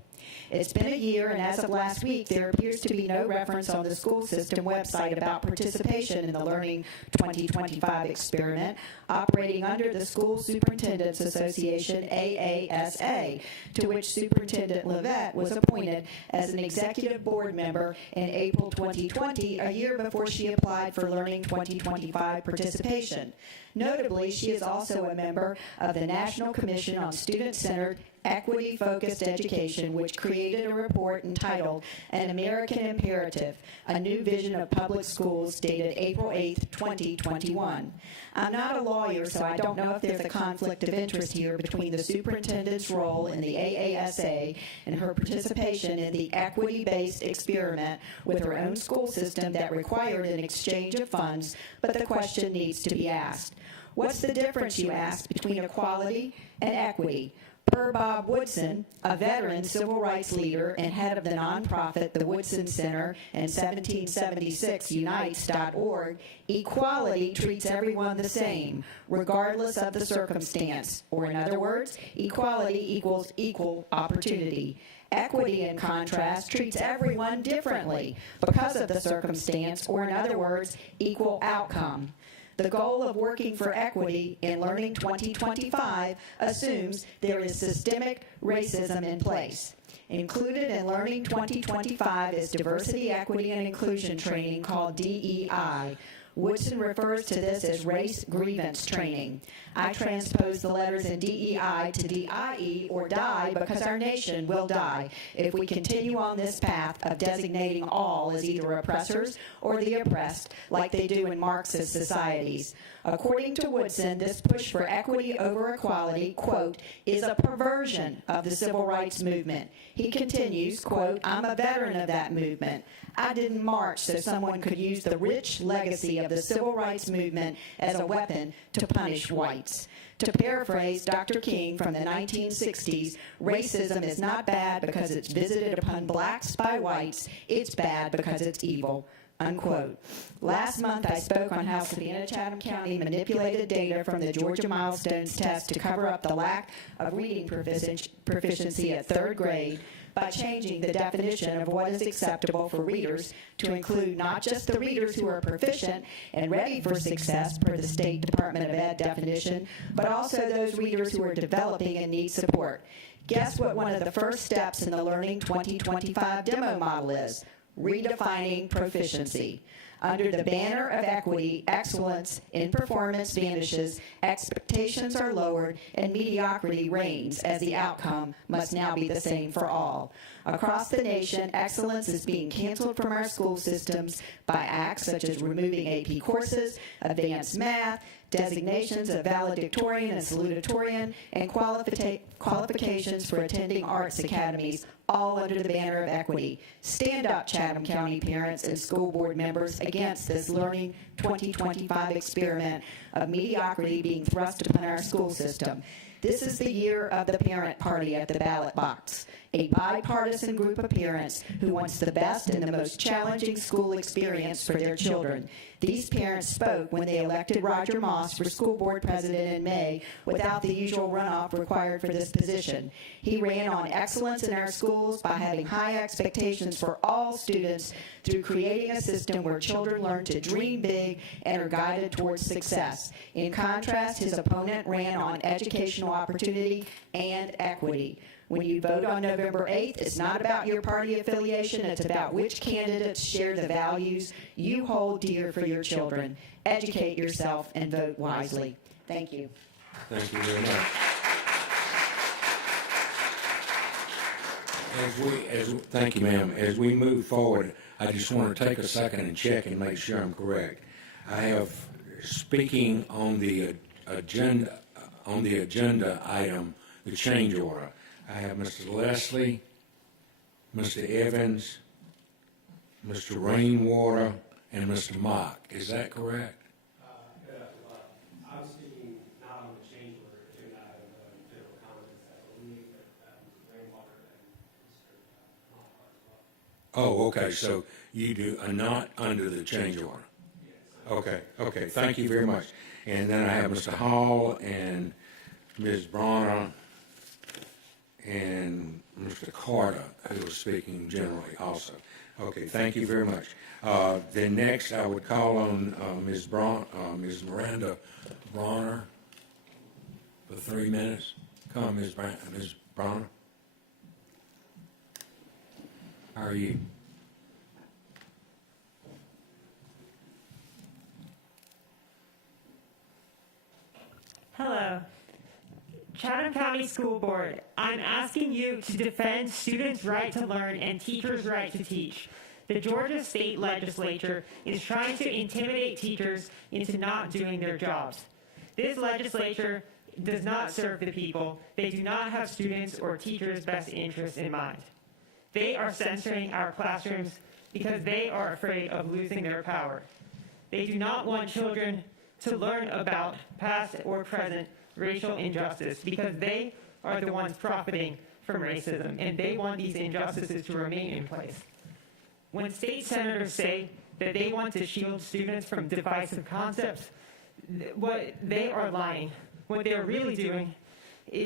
It's been a year, and as of last week, there appears to be no reference on the school system website about participation in the Learning 2025 experiment operating under the School Superintendents Association, AASA, to which Superintendent Levette was appointed as an executive board member in April 2020, a year before she applied for Learning 2025 participation. Notably, she is also a member of the National Commission on Student-Centered, Equity-Focused Education, which created a report entitled An American Imperative, A New Vision of Public Schools, dated April 8, 2021. I'm not a lawyer, so I don't know if there's a conflict of interest here between the superintendent's role in the AASA and her participation in the equity-based experiment with her own school system that required an exchange of funds, but the question needs to be asked. What's the difference, you ask, between equality and equity? Per Bob Woodson, a veteran civil rights leader and head of the nonprofit the Woodson Center and 1776unites.org, equality treats everyone the same, regardless of the circumstance. Or in other words, equality equals equal opportunity. Equity, in contrast, treats everyone differently because of the circumstance, or in other words, equal outcome. The goal of working for equity in Learning 2025 assumes there is systemic racism in place. Included in Learning 2025 is diversity, equity, and inclusion training called DEI. Woodson refers to this as race grievance training. I transpose the letters in DEI to DIE, or die, because our nation will die if we continue on this path of designating all as either oppressors or the oppressed, like they do in Marxist societies. According to Woodson, this push for equity over equality, quote, is a perversion of the civil rights movement. He continues, quote, I'm a veteran of that movement. I didn't march so someone could use the rich legacy of the civil rights movement as a weapon to punish whites. To paraphrase Dr. King from the 1960s, racism is not bad because it's visited upon blacks by whites. It's bad because it's evil. Unquote. Last month, I spoke on how Savannah-Chatham County manipulated data from the Georgia Milestones test to cover up the lack of reading proficiency at third grade by changing the definition of what is acceptable for readers to include not just the readers who are proficient and ready for success per the State Department of Ed definition, but also those readers who are developing and need support. Guess what one of the first steps in the Learning 2025 demo model is? Redefining proficiency. Under the banner of equity, excellence in performance vanishes, expectations are lowered, and mediocrity reigns, as the outcome must now be the same for all. Across the nation, excellence is being canceled from our school systems by acts such as removing AP courses, advanced math, designations of valedictorian and salutatorian, and qualifications for attending arts academies, all under the banner of equity. Stand up, Chatham County parents and school board members, against this Learning 2025 experiment of mediocrity being thrust upon our school system. This is the year of the parent party at the ballot box, a bipartisan group of parents who wants the best and the most challenging school experience for their children. These parents spoke when they elected Roger Moss for school board president in May without the usual runoff required for this position. He ran on excellence in our schools by having high expectations for all students through creating a system where children learn to dream big and are guided towards success. In contrast, his opponent ran on educational opportunity and equity. When you vote on November 8th, it's not about your party affiliation, it's about which candidates share the values you hold dear for your children. Educate yourself and vote wisely. Thank you. Thank you very much. Thank you, ma'am. As we move forward, I just want to take a second and check and make sure I'm correct. I have, speaking on the agenda item, the change order, I have Mr. Leslie, Mr. Evans, Mr. Rainwater, and Mr. Mock. Is that correct? I'm speaking not on the change order, agenda item, but on general comments. I believe that Rainwater and Mr. Mock are as well. Oh, okay, so you are not under the change order? Okay, okay, thank you very much. And then I have Mr. Hall and Ms. Bronner and Mr. Carter, who was speaking generally also. Okay, thank you very much. Then next, I would call on Ms. Miranda Bronner for 3 minutes. Come, Ms. Bronner. How are you? Hello. Chatham County School Board, I'm asking you to defend students' right to learn and teachers' right to teach. The Georgia State Legislature is trying to intimidate teachers into not doing their jobs. This legislature does not serve the people. They do not have students' or teachers' best interests in mind. They are censoring our classrooms because they are afraid of losing their power. They do not want children to learn about past or present racial injustice because they are the ones profiting from racism, and they want these injustices to remain in place. When state senators say that they want to shield students from divisive concepts, what they are lying. What they're really doing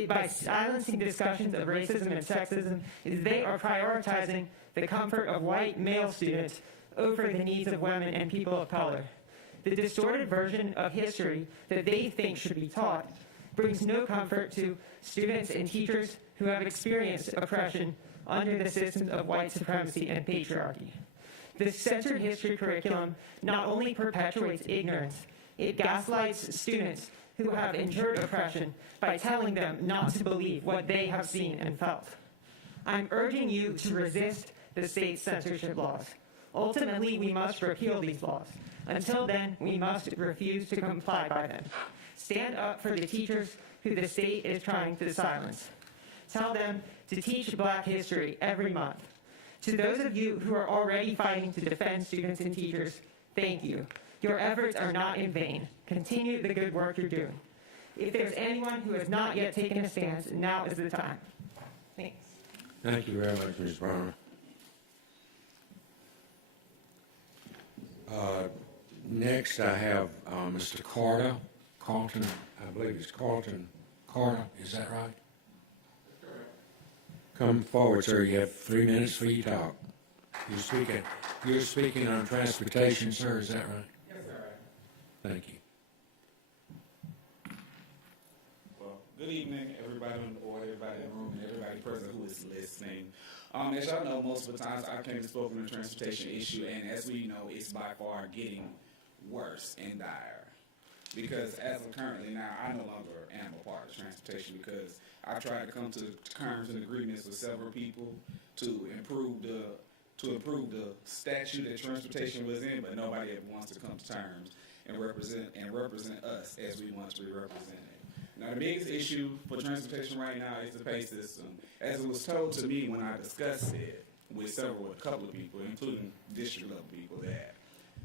by silencing discussions of racism and sexism is they are prioritizing the comfort of white male students over the needs of women and people of color. The distorted version of history that they think should be taught brings no comfort to students and teachers who have experienced oppression under the systems of white supremacy and patriarchy. The censored history curriculum not only perpetuates ignorance, it gaslights students who have endured oppression by telling them not to believe what they have seen and felt. I'm urging you to resist the state's censorship laws. Ultimately, we must repeal these laws. Until then, we must refuse to comply by them. Stand up for the teachers who the state is trying to silence. Tell them to teach Black history every month. To those of you who are already fighting to defend students and teachers, thank you. Your efforts are not in vain. Continue the good work you're doing. If there's anyone who has not yet taken a stance, now is the time. Thanks. Thank you very much, Ms. Bronner. Next, I have Mr. Carlton, I believe it's Carter, is that right? Come forward, sir. You have 3 minutes for your talk. You're speaking on transportation, sir, is that right? Yes, sir. Thank you. Well, good evening, everybody on the board, everybody in the room, and everybody present who is listening. As y'all know, most of the times I came to spoke on the transportation issue, and as we know, it's by far getting worse and dire. Because as of currently now, I no longer am a part of transportation because I tried to come to terms and agreements with several people to improve the statute that transportation was in, but nobody ever wants to come to terms and represent us as we want to be represented. Now, the biggest issue for transportation right now is the pay system. As it was told to me when I discussed it with a couple of people, including district level people, that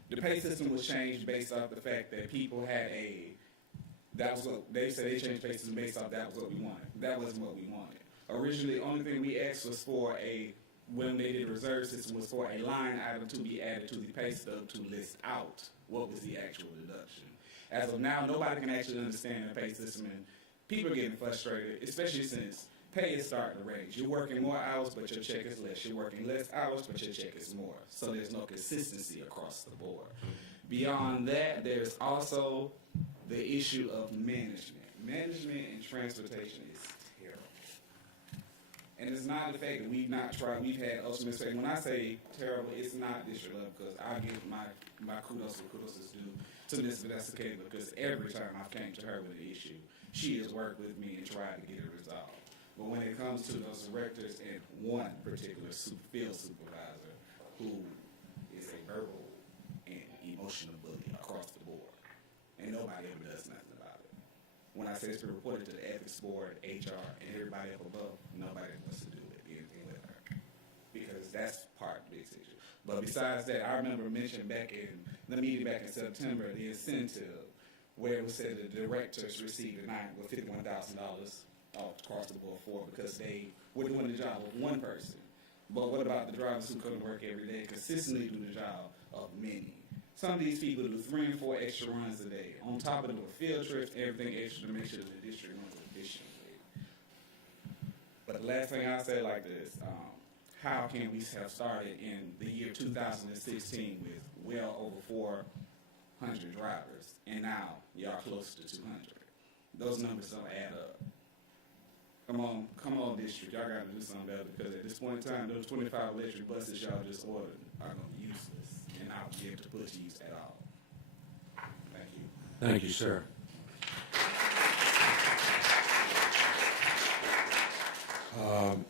the pay system was changed based off the fact that people had they said they changed pay system based off that was what we wanted. That wasn't what we wanted. Originally, the only thing we asked was for when they did the reserve system was for a line item to be added to the pay stub to list out what was the actual deduction. As of now, nobody can actually understand the pay system, and people are getting frustrated, especially since pay is starting to range. You're working more hours, but your check is less. You're working less hours, but your check is more. So there's no consistency across the board. Beyond that, there's also the issue of management. Management in transportation is terrible. And it's not the fact that we've had ultimate say. When I say terrible, it's not district level, because I give my kudos is due to Ms. Vanessa K, because every time I've came to her with an issue, she has worked with me and tried to get it resolved. But when it comes to those directors and one particular field supervisor who is a verbal and emotional bully across the board, and nobody ever does nothing about it. When I say it's been reported to the ethics board, HR, and everybody up above, nobody wants to do anything with her, because that's part of this issue. But besides that, I remember mentioning back in the meeting back in September, the incentive where it was said the directors received $51,000 across the board for because they were doing the job of one person. But what about the drivers who come to work every day, consistently do the job of many? Some of these people do 3 and 4 extra runs a day, on top of doing field trips, everything extra to make sure the district runs efficiently. But the last thing I'll say like this, how can we have started in the year 2016 with well over 400 drivers, and now y'all close to 200? Those numbers don't add up. Come on, district. Y'all got to do something better, because at this point in time, those 25 electric buses y'all just ordered are going to be useless and not be able to put to use at all. Thank you. Thank you, sir.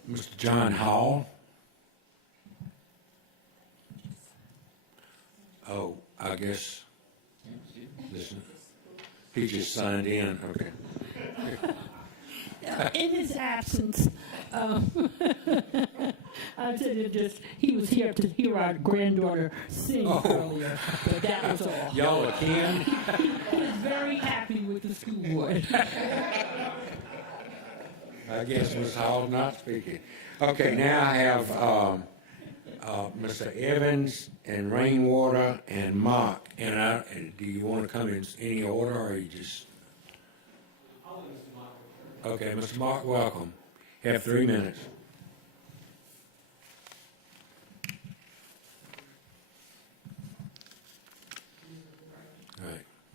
Mr. John Hall. Oh, I guess. Listen, he just signed in. Okay. In his absence, I said it just, he was here to hear our granddaughter sing earlier, but that was all. Y'all attend? He was very happy with the school board. I guess Ms. Hall's not speaking. Okay, now I have Mr. Evans and Rainwater and Mock. And do you want to come in any order, or you just? Okay, Mr. Mock, welcome. You have 3 minutes.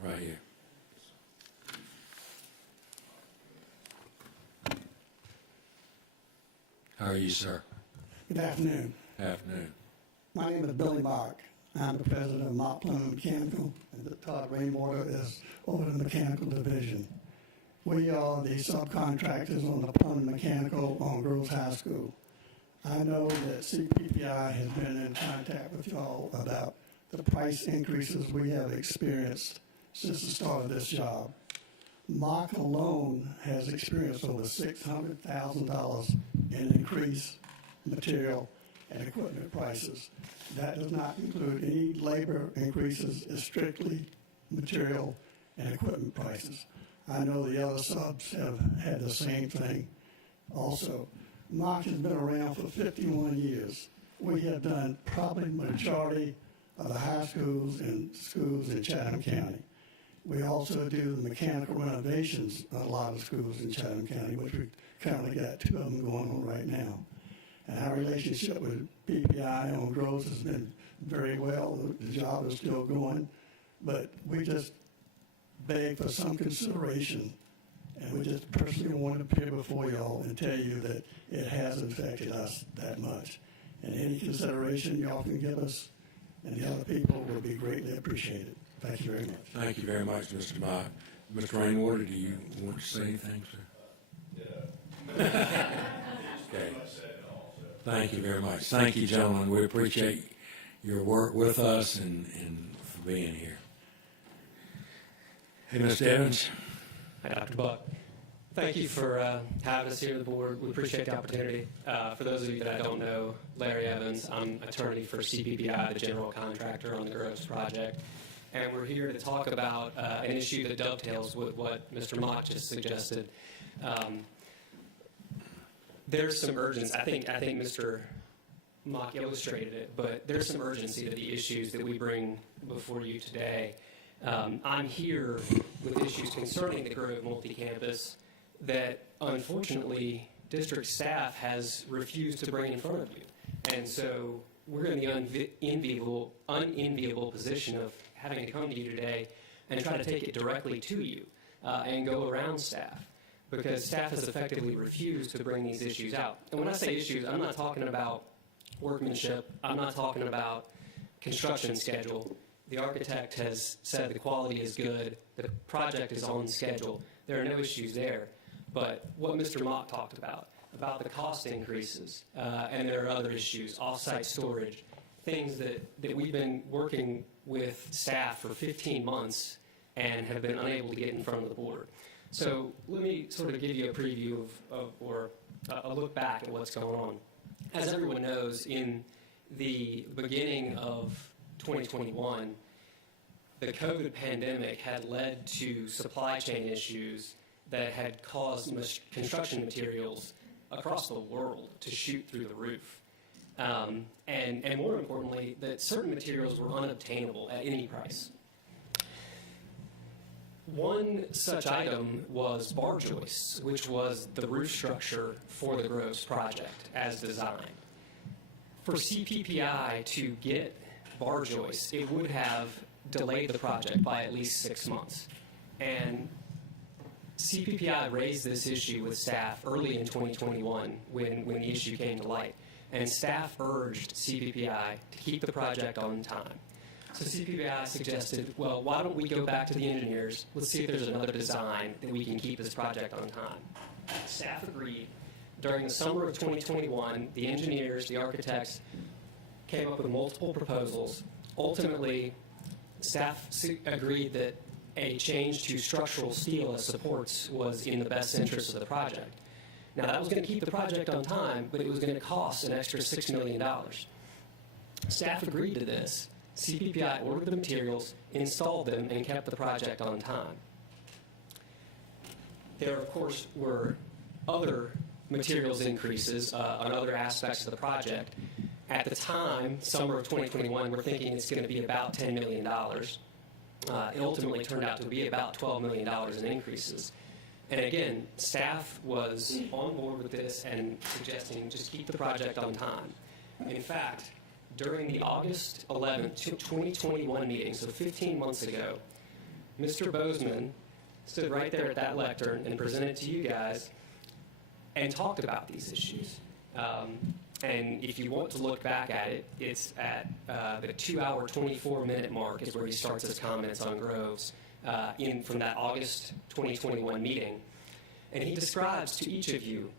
Right here. How are you, sir? Good afternoon. Afternoon. My name is Billy Mock. I'm the president of Mock Plumbing Mechanical, and Todd Rainwater is over the mechanical division. We are the subcontractors on the plumbing mechanical on Groves High School. I know that CPPI has been in contact with y'all about the price increases we have experienced since the start of this job. Mock alone has experienced over $600,000 in increased material and equipment prices. That does not include any labor increases, it's strictly material and equipment prices. I know the other subs have had the same thing also. Mock has been around for 51 years. We have done probably the majority of the high schools and schools in Chatham County. We also do the mechanical renovations on a lot of schools in Chatham County, which we currently got 2 of them going on right now. And our relationship with PPI on Groves has been very well. The job is still going, but we just beg for some consideration, and we just personally want to appear before y'all and tell you that it hasn't affected us that much. And any consideration y'all can give us and the other people will be greatly appreciated. Thank you very much. Thank you very much, Mr. Mock. Mr. Rainwater, do you want to say anything, sir? Yeah. Okay. Thank you very much. Thank you, gentlemen. We appreciate your work with us and for being here. Hey, Mr. Evans. Hi, Dr. Buck. Thank you for having us here at the board. We appreciate the opportunity. For those of you that I don't know, Larry Evans, I'm attorney for CPPI, the general contractor on the Groves project. And we're here to talk about an issue that dovetails with what Mr. Mock just suggested. There's some urgency. I think Mr. Mock illustrated it, but there's some urgency to the issues that we bring before you today. I'm here with issues concerning the Grove multi-campus that, unfortunately, district staff has refused to bring in front of you. And so we're in the unenviable position of having to come to you today and try to take it directly to you and go around staff, because staff has effectively refused to bring these issues out. And when I say issues, I'm not talking about workmanship. I'm not talking about construction schedule. The architect has said the quality is good. The project is on schedule. There are no issues there. But what Mr. Mock talked about the cost increases, and there are other issues, off-site storage, things that we've been working with staff for 15 months, and have been unable to get in front of the board. So let me sort of give you a preview or a look back at what's going on. As everyone knows, in the beginning of 2021, the COVID pandemic had led to supply chain issues that had caused construction materials across the world to shoot through the roof. And more importantly, that certain materials were unobtainable at any price. One such item was bar joists, which was the roof structure for the Groves project as designed. For CPPI to get bar joists, it would have delayed the project by at least 6 months. And CPPI raised this issue with staff early in 2021 when the issue came to light. And staff urged CPPI to keep the project on time. So CPPI suggested, well, why don't we go back to the engineers? Let's see if there's another design that we can keep this project on time. Staff agreed. During the summer of 2021, the engineers, the architects, came up with multiple proposals. Ultimately, staff agreed that a change to structural steel as supports was in the best interest of the project. Now, that was going to keep the project on time, but it was going to cost an extra $6 million. Staff agreed to this. CPPI ordered the materials, installed them, and kept the project on time. There, of course, were other materials increases on other aspects of the project. At the time, summer of 2021, we're thinking it's going to be about $10 million. It ultimately turned out to be about $12 million in increases. And again, staff was on board with this and suggesting just keep the project on time. In fact, during the August 11, 2021 meeting, so 15 months ago, Mr. Bozeman stood right there at that lectern and presented to you guys and talked about these issues. And if you want to look back at it, it's at the 2-hour, 24-minute mark is where he starts his comments on Groves from that August 2021 meeting. And he describes to each of you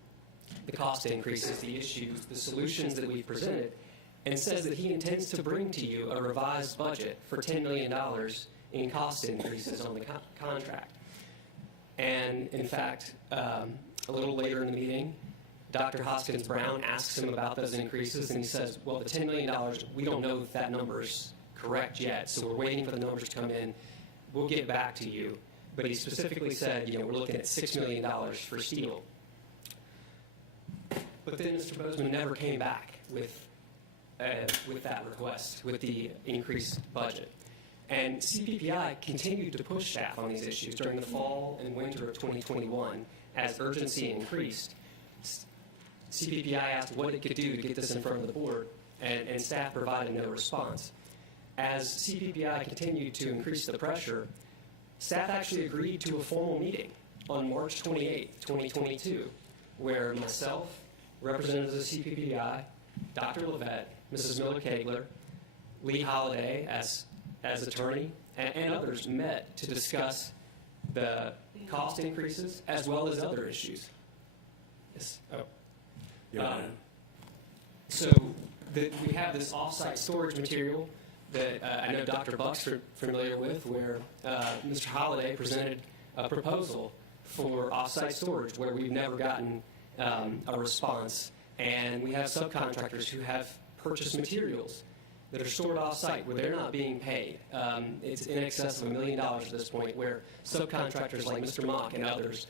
the cost increases, the issues, the solutions that we've presented, and says that he intends to bring to you a revised budget for $10 million in cost increases on the contract. And in fact, a little later in the meeting, Dr. Hoskins Brown asks him about those increases, and he says, well, the $10 million, we don't know if that number's correct yet, so we're waiting for the numbers to come in. We'll get back to you. But he specifically said, we're looking at $6 million for steel. But then Mr. Bozeman never came back with that request, with the increased budget. And CPPI continued to push staff on these issues during the fall and winter of 2021 as urgency increased. CPPI asked what it could do to get this in front of the board, and staff provided no response. As CPPI continued to increase the pressure, staff actually agreed to a formal meeting on March 28, 2022, where myself, representatives of CPPI, Dr. Levette, Mrs. Miller-Kegler, Lee Holliday as attorney, and others met to discuss the cost increases as well as other issues. Yes. Oh. So we have this off-site storage material that I know Dr. Buck's familiar with, where Mr. Holliday presented a proposal for off-site storage where we've never gotten a response. And we have subcontractors who have purchased materials that are stored off-site where they're not being paid. It's in excess of $1 million at this point, where subcontractors like Mr. Mock and others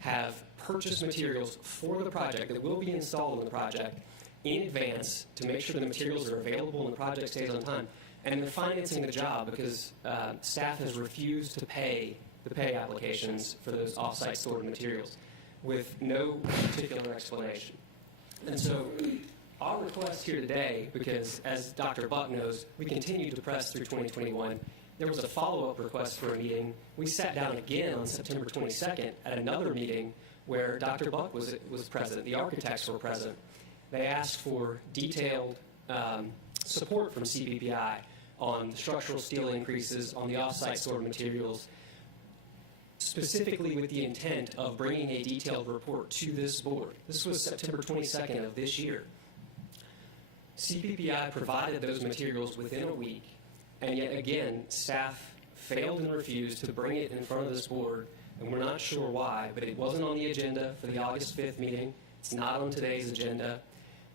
have purchased materials for the project that will be installed in the project in advance to make sure the materials are available and the project stays on time. And they're financing the job because staff has refused to pay the pay applications for those off-site stored materials with no particular explanation. And so our request here today, because as Dr. Buck knows, we continued to press through 2021. There was a follow-up request for a meeting. We sat down again on September 22nd at another meeting where Dr. Buck was present. The architects were present. They asked for detailed support from CPPI on the structural steel increases, on the off-site stored materials, specifically with the intent of bringing a detailed report to this board. This was September 22nd of this year. CPPI provided those materials within a week, and yet again, staff failed and refused to bring it in front of this board, and we're not sure why, but it wasn't on the agenda for the August 5th meeting. It's not on today's agenda.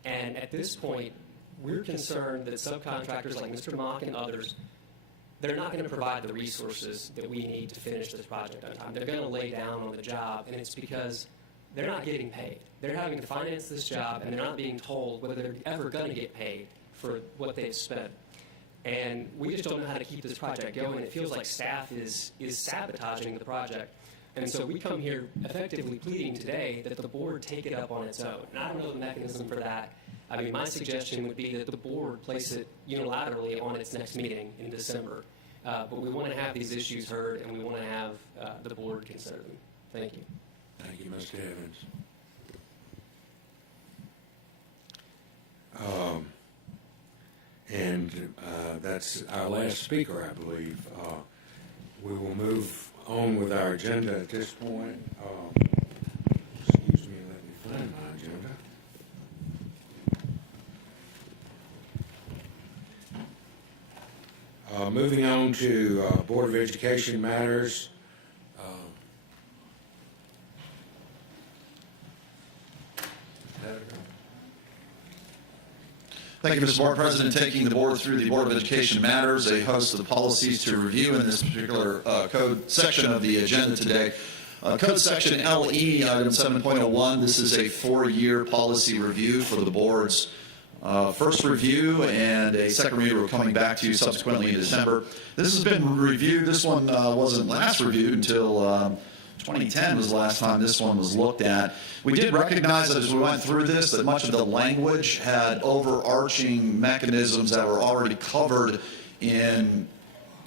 And at this point, we're concerned that subcontractors like Mr. Mock and others, they're not going to provide the resources that we need to finish this project on time. They're going to lay down on the job, and it's because they're not getting paid. They're having to finance this job, and they're not being told whether they're ever going to get paid for what they've spent. And we just don't know how to keep this project going. It feels like staff is sabotaging the project. And so we come here effectively pleading today that the board take it up on its own. And I don't know the mechanism for that. I mean, my suggestion would be that the board place it unilaterally on its next meeting in December. But we want to have these issues heard, and we want to have the board consider them. Thank you. Thank you, Mr. Evans. That's our last speaker, I believe. We will move on with our agenda at this point. Excuse me, let me find my agenda. Moving on to Board of Education matters. Thank you, Mr. Board President. Taking the board through the Board of Education matters, a host of policies to review in this particular code section of the agenda today. Code section LE, item 7.01. This is a 4-year policy review for the board's first review, and a second review we're coming back to subsequently in December. This has been reviewed. This one wasn't last reviewed until 2010 was the last time this one was looked at. We did recognize that as we went through this, that much of the language had overarching mechanisms that were already covered in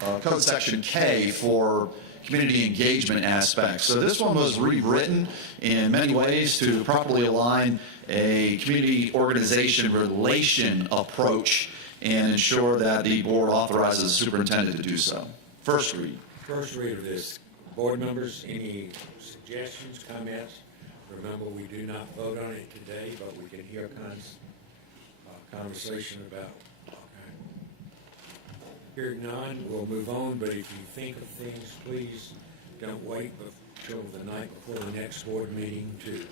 Code Section K for community engagement aspects. So this one was rewritten in many ways to properly align a community organization relation approach and ensure that the board authorizes the superintendent to do so. First read. First read of this. Board members, any suggestions, comments? Remember, we do not vote on it today, but we can hear conversation about. Okay. Hearing none, we'll move on, but if you think of things, please don't wait until the night before the next board meeting to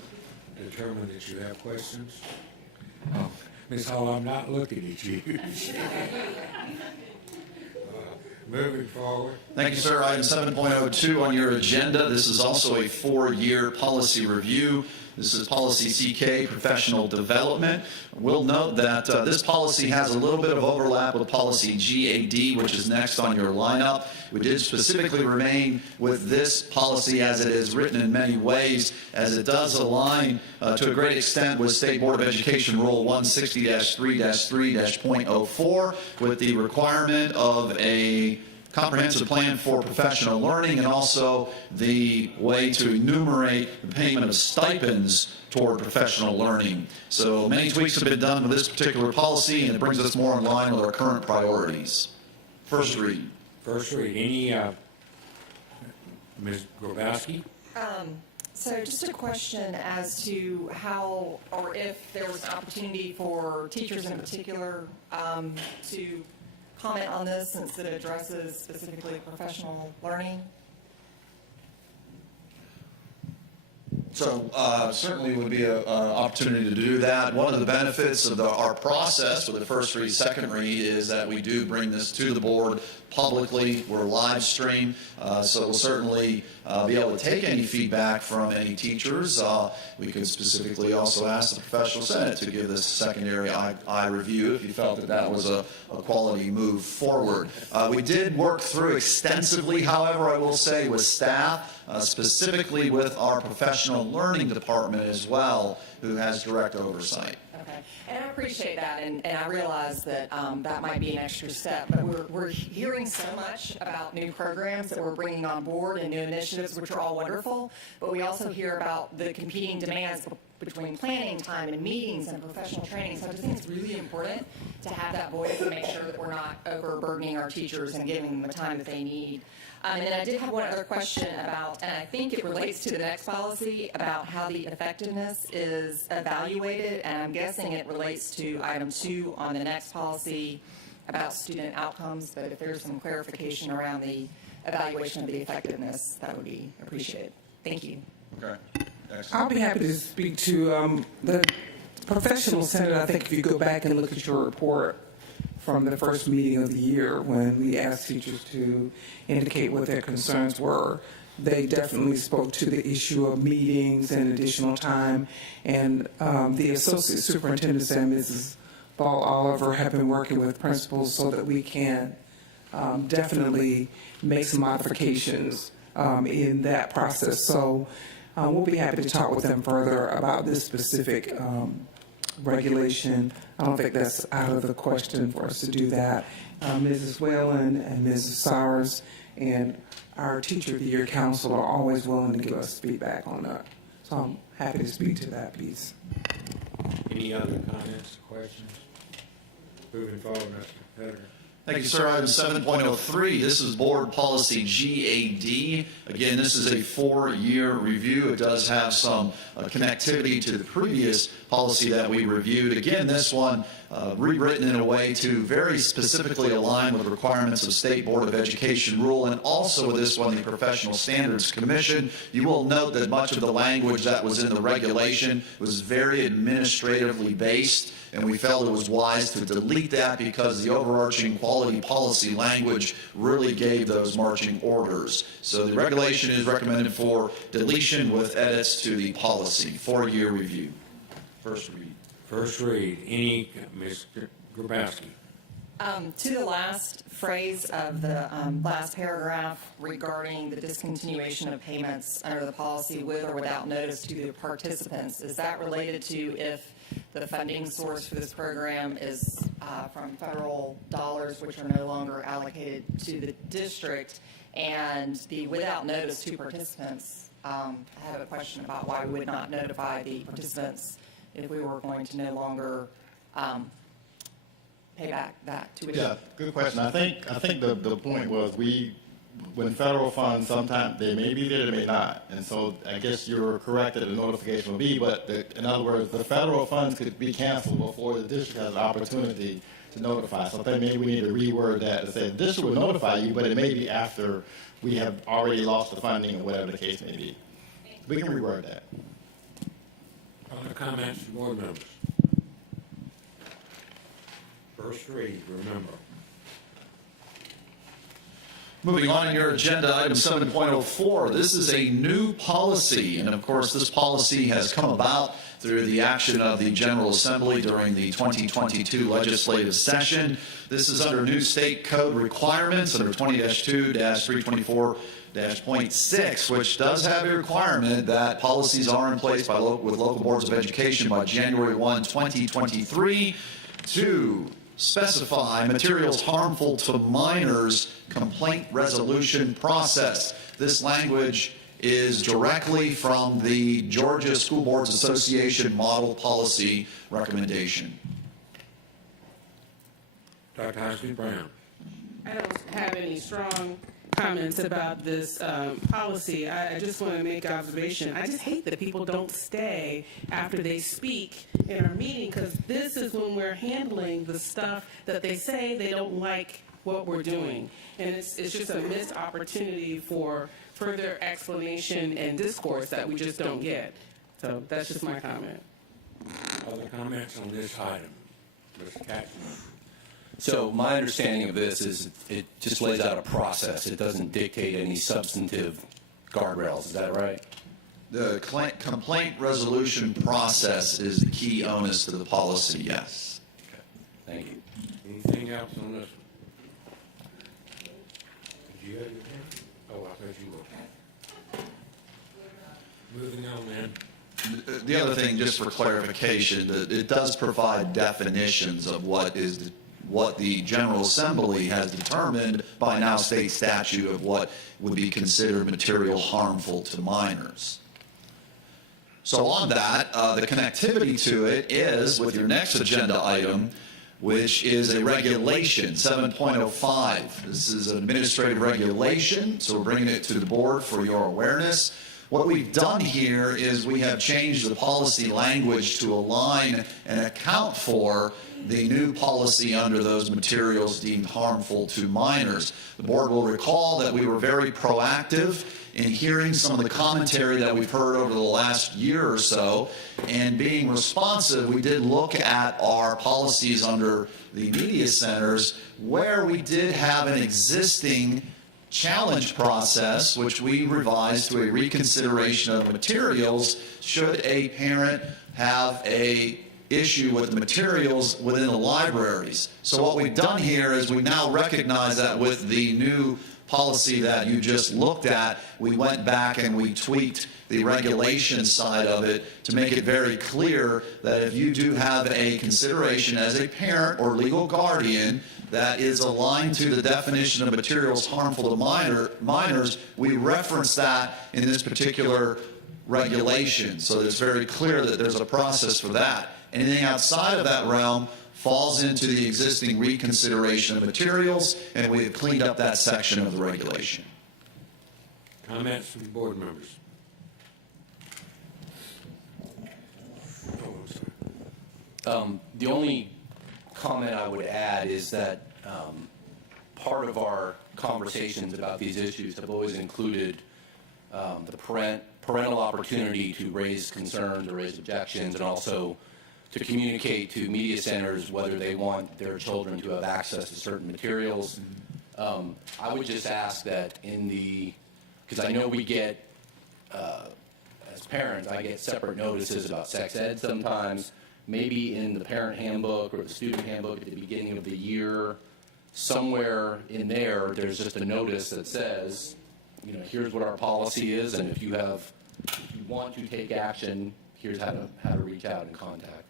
determine that you have questions. Ms. Hall, I'm not looking at you. Moving forward. Thank you, sir. Item 7.02 on your agenda. This is also a 4-year policy review. This is policy CK, professional development. We'll note that this policy has a little bit of overlap with policy GAD, which is next on your lineup. We did specifically remain with this policy as it is written in many ways, as it does align to a great extent with State Board of Education Rule 160-3-3-.04 with the requirement of a comprehensive plan for professional learning, and also the way to enumerate the payment of stipends toward professional learning. So many tweaks have been done with this particular policy, and it brings us more in line with our current priorities. First read. First read. Any, Ms. Grabowski? So just a question as to how or if there was an opportunity for teachers in particular to comment on this, since it addresses specifically professional learning. So certainly would be an opportunity to do that. One of the benefits of our process with the first read, second read is that we do bring this to the board publicly. We're live stream, so we'll certainly be able to take any feedback from any teachers. We could specifically also ask the professional senate to give this secondary eye review if you felt that that was a quality move forward. We did work through extensively, however, I will say, with staff, specifically with our professional learning department as well, who has direct oversight. Okay, and I appreciate that, and I realize that that might be an extra step, but we're hearing so much about new programs that we're bringing on board and new initiatives, which are all wonderful, but we also hear about the competing demands between planning time and meetings and professional training. So I just think it's really important to have that voice and make sure that we're not overburdening our teachers and giving them the time that they need. And then I did have one other question about, and I think it relates to the next policy, about how the effectiveness is evaluated, and I'm guessing it relates to item 2 on the next policy about student outcomes, but if there's some clarification around the evaluation of the effectiveness, that would be appreciated. Thank you. Okay. I'll be happy to speak to the professional center. I think if you go back and look at your report from the first meeting of the year when we asked teachers to indicate what their concerns were, they definitely spoke to the issue of meetings and additional time. And the associate superintendents and Mrs. Ball Oliver have been working with principals so that we can definitely make some modifications in that process. So we'll be happy to talk with them further about this specific regulation. I don't think that's out of the question for us to do that. Mrs. Whalen and Mrs. Sowers and our Teacher of the Year Council are always willing to give us feedback on that. So I'm happy to speak to that piece. Any other comments or questions? Moving forward, Mr. Editor. Thank you, sir. Item 7.03, this is Board Policy GAD. Again, this is a 4-year review. It does have some connectivity to the previous policy that we reviewed. Again, this one rewritten in a way to very specifically align with the requirements of State Board of Education rule, and also with this one, the Professional Standards Commission. You will note that much of the language that was in the regulation was very administratively based, and we felt it was wise to delete that because the overarching quality policy language really gave those marching orders. So the regulation is recommended for deletion with edits to the policy. 4-year review. First read. First read. Any, Mr. Grabowski? To the last phrase of the last paragraph regarding the discontinuation of payments under the policy with or without notice to the participants, is that related to if the funding source for this program is from federal dollars, which are no longer allocated to the district, and the without notice to participants? I have a question about why we would not notify the participants if we were going to no longer pay back that tuition. Yeah, good question. I think the point was when federal funds, sometimes they may be there, they may not. And so I guess you're correct that the notification will be, but in other words, the federal funds could be canceled before the district has an opportunity to notify. So I think maybe we need to reword that to say the district will notify you, but it may be after we have already lost the funding or whatever the case may be. We can reword that. Other comments from board members? First read, remember. Moving on in your agenda, item 7.04. This is a new policy, and of course this policy has come about through the action of the General Assembly during the 2022 legislative session. This is under new state code requirements under 20-2-324-.6, which does have a requirement that policies are in place with local boards of education by January 1, 2023 to specify materials harmful to minors complaint resolution process. This language is directly from the Georgia School Boards Association model policy recommendation. Dr. Hoskin Brown. I don't have any strong comments about this policy. I just want to make an observation. I just hate that people don't stay after they speak in our meeting, because this is when we're handling the stuff that they say they don't like what we're doing. And it's just a missed opportunity for further explanation and discourse that we just don't get. So that's just my comment. Other comments on this item? Mr. Katzenberg. So my understanding of this is it just lays out a process. It doesn't dictate any substantive guardrails. Is that right? The complaint resolution process is the key onus to the policy, yes. Okay. Thank you. Anything else on this one? Did you have your hand? Oh, I thought you were. Moving on then. The other thing, just for clarification, that it does provide definitions of what the General Assembly has determined by now state statute of what would be considered material harmful to minors. So on that, the connectivity to it is with your next agenda item, which is a regulation, 7.05. This is an administrative regulation, so we're bringing it to the board for your awareness. What we've done here is we have changed the policy language to align and account for the new policy under those materials deemed harmful to minors. The board will recall that we were very proactive in hearing some of the commentary that we've heard over the last year or so, and being responsive, we did look at our policies under the media centers where we did have an existing challenge process, which we revised to a reconsideration of materials should a parent have a issue with the materials within the libraries. So what we've done here is we now recognize that with the new policy that you just looked at, we went back and we tweaked the regulation side of it to make it very clear that if you do have a consideration as a parent or legal guardian that is aligned to the definition of materials harmful to minors, we reference that in this particular regulation. So it's very clear that there's a process for that. Anything outside of that realm falls into the existing reconsideration of materials, and we have cleaned up that section of the regulation. Comments from board members? The only comment I would add is that part of our conversations about these issues have always included the parental opportunity to raise concerns or raise objections, and also to communicate to media centers whether they want their children to have access to certain materials. I would just ask that because I know we get, as parents, I get separate notices about sex ed sometimes. Maybe in the parent handbook or the student handbook at the beginning of the year, somewhere in there, there's just a notice that says, here's what our policy is, and if you want to take action, here's how to reach out and contact.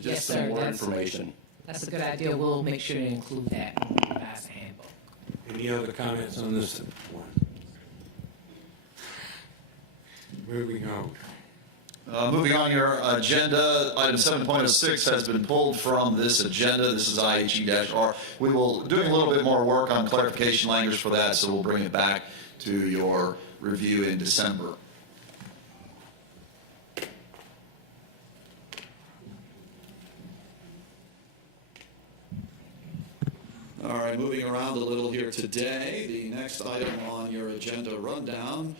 Just some more information. That's a good idea. We'll make sure to include that in the revised handbook. Any other comments on this one? Moving on. Moving on your agenda, item 7.06 has been pulled from this agenda. This is IHE-R. We will do a little bit more work on clarification language for that, so we'll bring it back to your review in December. All right, moving around a little here today. The next item on your agenda rundown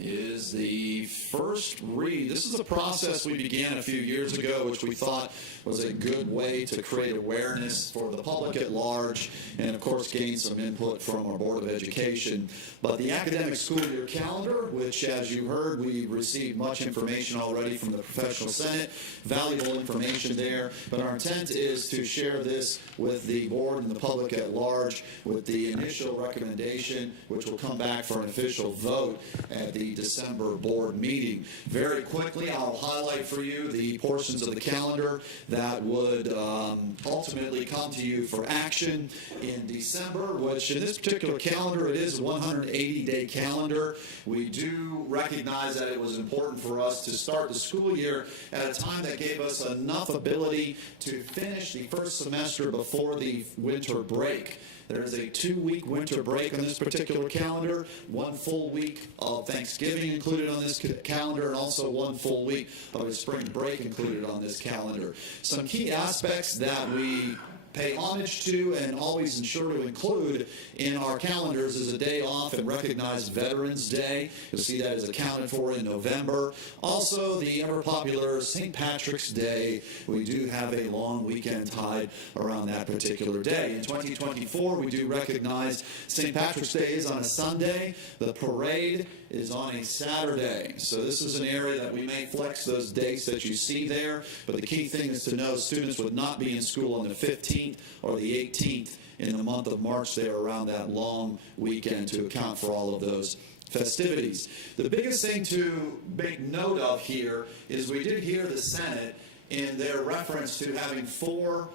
is the first read. This is a process we began a few years ago, which we thought was a good way to create awareness for the public at large and, of course, gain some input from our Board of Education. But the academic school year calendar, which, as you heard, we received much information already from the Professional Senate, valuable information there. But our intent is to share this with the board and the public at large with the initial recommendation, which will come back for an official vote at the December board meeting. Very quickly, I'll highlight for you the portions of the calendar that would ultimately come to you for action in December, which in this particular calendar, it is a 180-day calendar. We do recognize that it was important for us to start the school year at a time that gave us enough ability to finish the first semester before the winter break. There's a 2-week winter break on this particular calendar, 1 full week of Thanksgiving included on this calendar, and also 1 full week of a spring break included on this calendar. Some key aspects that we pay homage to and always ensure to include in our calendars is a day off and recognize Veterans Day. You'll see that is accounted for in November. Also, the ever-popular St. Patrick's Day. We do have a long weekend tied around that particular day. In 2024, we do recognize St. Patrick's Day is on a Sunday. The parade is on a Saturday. So this is an area that we may flex those dates that you see there, but the key thing is to know students would not be in school on the 15th or the 18th in the month of March there around that long weekend to account for all of those festivities. The biggest thing to make note of here is we did hear the Senate in their reference to having 4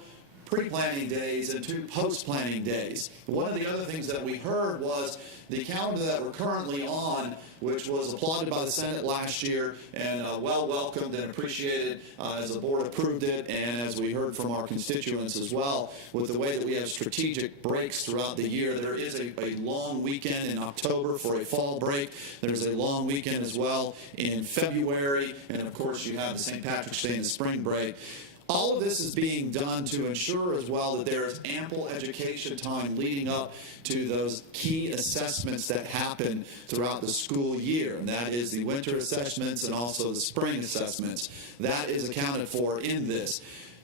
pre-planning days and 2 post-planning days. One of the other things that we heard was the calendar that we're currently on, which was applauded by the Senate last year and well welcomed and appreciated as the board approved it, and as we heard from our constituents as well, with the way that we have strategic breaks throughout the year. There is a long weekend in October for a fall break. There's a long weekend as well in February, and of course you have the St. Patrick's Day and the spring break. All of this is being done to ensure as well that there is ample education time leading up to those key assessments that happen throughout the school year, and that is the winter assessments and also the spring assessments. That is accounted for in this.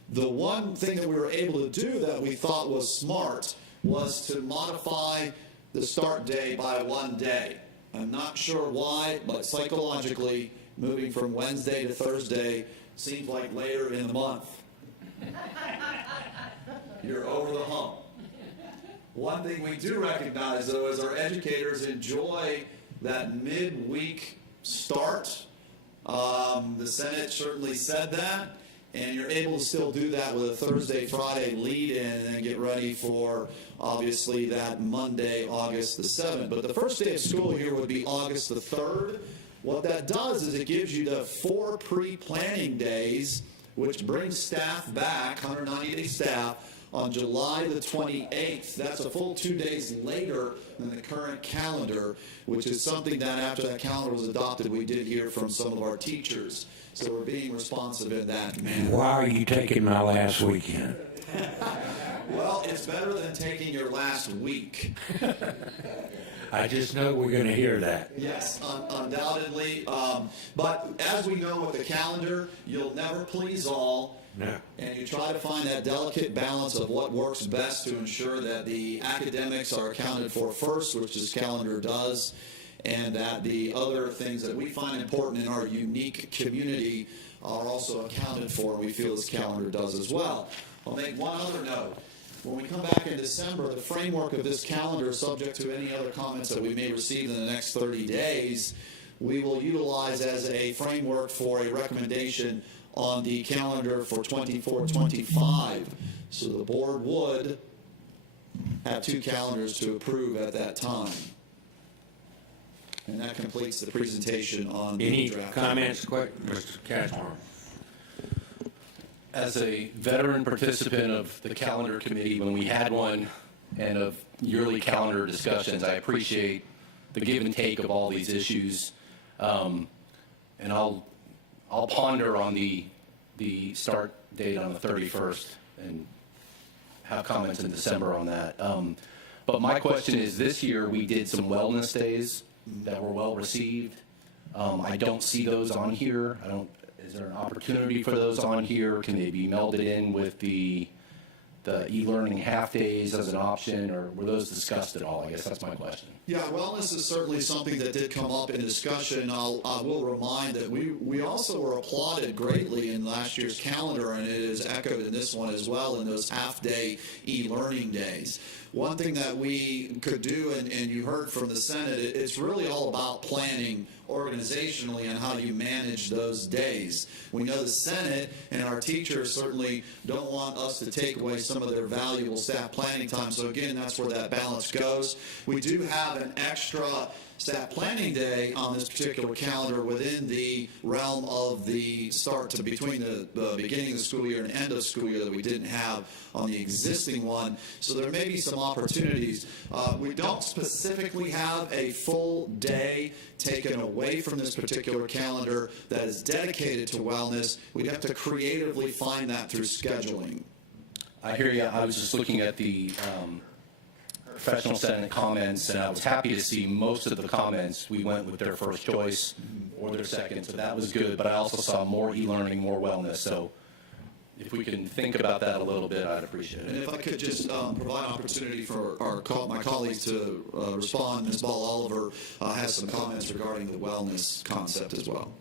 The one thing that we were able to do that we thought was smart was to modify the start day by 1 day. I'm not sure why, but psychologically, moving from Wednesday to Thursday seems like later in the month. You're over the hump. One thing we do recognize, though, is our educators enjoy that midweek start. The Senate certainly said that, and you're able to still do that with a Thursday, Friday lead-in and then get ready for, obviously, that Monday, August the 7th. But the first day of school here would be August the 3rd. What that does is it gives you the 4 pre-planning days, which brings staff back, 190-day staff, on July the 28th. That's a full 2 days later than the current calendar, which is something that after that calendar was adopted, we did hear from some of our teachers. So we're being responsive in that manner. Why are you taking my last weekend? Well, it's better than taking your last week. I just know we're going to hear that. Yes, undoubtedly. But as we know with the calendar, you'll never please all. No. And you try to find that delicate balance of what works best to ensure that the academics are accounted for first, which this calendar does, and that the other things that we find important in our unique community are also accounted for, and we feel this calendar does as well. I'll make one other note. When we come back in December, the framework of this calendar, subject to any other comments that we may receive in the next 30 days, we will utilize as a framework for a recommendation on the calendar for 24-25. So the board would have 2 calendars to approve at that time. And that completes the presentation on Any the draft. comments, Mr. Cashmore? As a veteran participant of the calendar committee when we had one and of yearly calendar discussions, I appreciate the give and take of all these issues. And I'll ponder on the start date on the 31st and have comments in December on that. But my question is, this year we did some wellness days that were well received. I don't see those on here. Is there an opportunity for those on here? Can they be melded in with the e-learning half days as an option, or were those discussed at all? I guess that's my question. Yeah, wellness is certainly something that did come up in discussion. I will remind that we also were applauded greatly in last year's calendar, and it is echoed in this one as well, in those half-day e-learning days. One thing that we could do, and you heard from the Senate, it's really all about planning organizationally and how you manage those days. We know the Senate and our teachers certainly don't want us to take away some of their valuable staff planning time. So again, that's where that balance goes. We do have an extra staff planning day on this particular calendar within the realm of the start to between the beginning of the school year and end of school year that we didn't have on the existing one. So there may be some opportunities. We don't specifically have a full day taken away from this particular calendar that is dedicated to wellness. We'd have to creatively find that through scheduling. I hear you. I was just looking at the professional Senate comments, and I was happy to see most of the comments we went with their first choice or their second, so that was good. But I also saw more e-learning, more wellness. So if we can think about that a little bit, I'd appreciate it. And if I could just provide opportunity for my colleagues to respond. Ms. Ball Oliver has some comments regarding the wellness concept as well.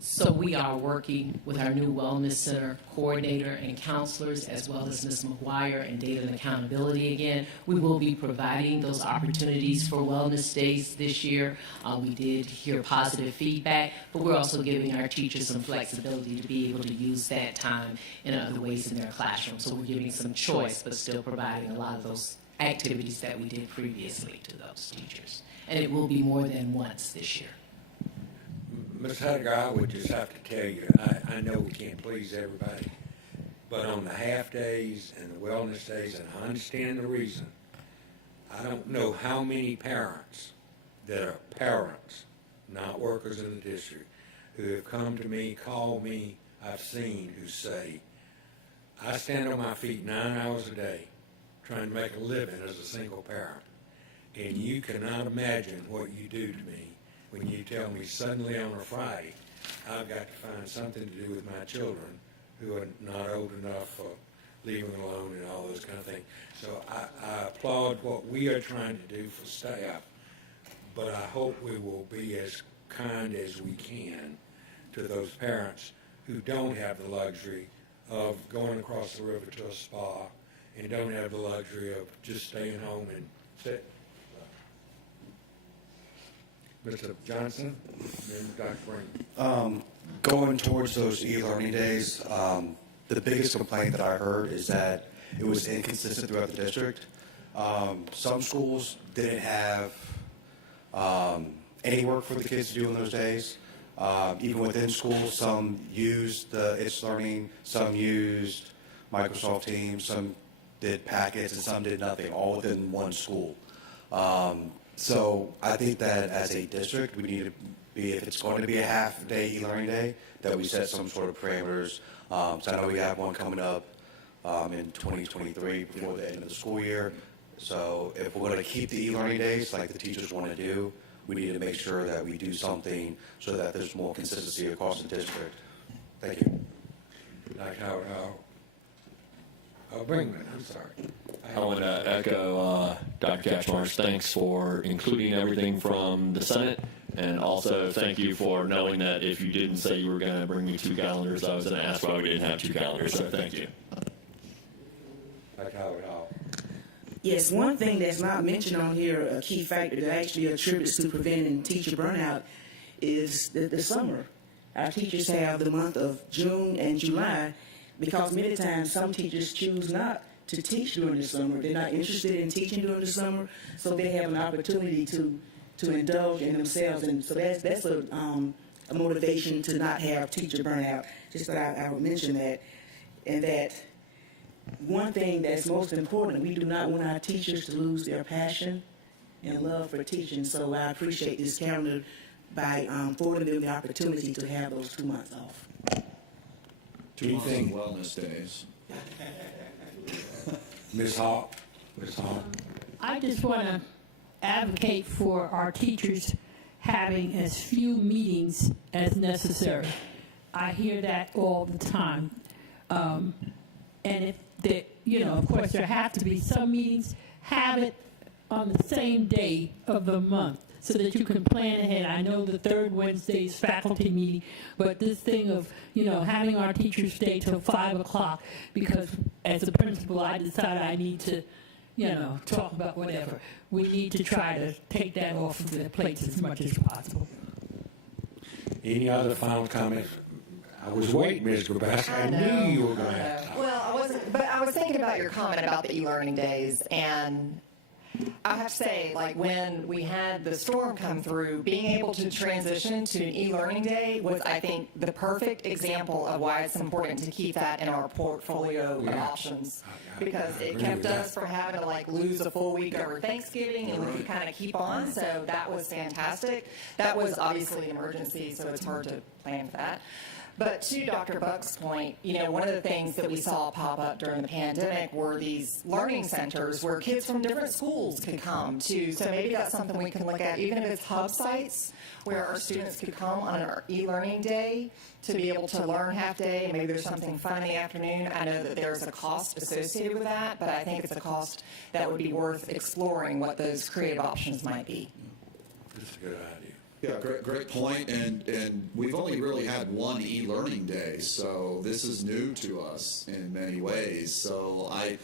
So we are working with our new Wellness Center coordinator and counselors, as well as Ms. McGuire and Data and Accountability again. We will be providing those opportunities for wellness days this year. We did hear positive feedback, but we're also giving our teachers some flexibility to be able to use that time in other ways in their classroom. So we're giving some choice, but still providing a lot of those activities that we did previously to those teachers. And it will be more than once this year. Ms. Hudgar, I would just have to tell you, I know we can't please everybody, but on the half days and the wellness days, and I understand the reason, I don't know how many parents that are parents, not workers in the district, who have come to me, called me, I've seen, who say, I stand on my feet 9 hours a day trying to make a living as a single parent. And you cannot imagine what you do to me when you tell me suddenly on a Friday I've got to find something to do with my children who are not old enough for leaving alone and all those kind of things. So I applaud what we are trying to do for staff, but I hope we will be as kind as we can to those parents who don't have the luxury of going across the river to a spa and don't have the luxury of just staying home and sit. Mr. Johnson, and Dr. Green. Going towards those e-learning days, the biggest complaint that I heard is that it was inconsistent throughout the district. Some schools didn't have any work for the kids to do on those days. Even within schools, some used the It's Learning, some used Microsoft Teams, some did packets, and some did nothing, all within one school. So I think that as a district, we need to be, if it's going to be a half-day e-learning day, that we set some sort of parameters. So I know we have one coming up in 2023 before the end of the school year. So if we're going to keep the e-learning days like the teachers want to do, we need to make sure that we do something so that there's more consistency across the district. Thank you. Like how Brinkman, I'm sorry. I want to echo Dr. Katchmar's thanks for including everything from the Senate, and also thank you for knowing that if you didn't say you were going to bring me 2 calendars, I was going to ask why we didn't have 2 calendars, so thank you. Like Howard Hall. Yes, one thing that's not mentioned on here, a key factor that actually attributes to preventing teacher burnout, is the summer. Our teachers have the month of June and July, because many times some teachers choose not to teach during the summer. They're not interested in teaching during the summer, so they have an opportunity to indulge in themselves, and so that's a motivation to not have teacher burnout. Just that I would mention that, and that one thing that's most important, we do not want our teachers to lose their passion and love for teaching. So I appreciate this calendar by affording them the opportunity to have those 2 months off. 2 months of wellness days. Ms. Hall. Ms. Hall. I just want to advocate for our teachers having as few meetings as necessary. I hear that all the time. And if there, of course, there have to be some meetings, have it on the same day of the month so that you can plan ahead. I know the third Wednesday is faculty meeting, but this thing of, having our teachers stay till 5 o'clock because as a principal, I decided I need to, talk about whatever. We need to try to take that off of their plates as much as possible. Any other final comments? I was waiting, Ms. Grabowski. I knew you were going to have. Well, I wasn't, but I was thinking about your comment about the e-learning days, and I have to say, like when we had the storm come through, being able to transition to an e-learning day was, I think, the perfect example of why it's important to keep that in our portfolio of options, because it kept us from having to lose a full week over Thanksgiving, and we could kind of keep on. So that was fantastic. That was obviously an emergency, so it's hard to plan for that. But to Dr. Buck's point, one of the things that we saw pop up during the pandemic were these learning centers where kids from different schools could come to. So maybe that's something we can look at, even if it's hub sites where our students could come on an e-learning day to be able to learn half day. Maybe there's something fun in the afternoon. I know that there's a cost associated with that, but I think it's a cost that would be worth exploring what those creative options might be. That's a good idea. Yeah, great point. And we've only really had one e-learning day, so this is new to us in many ways. So I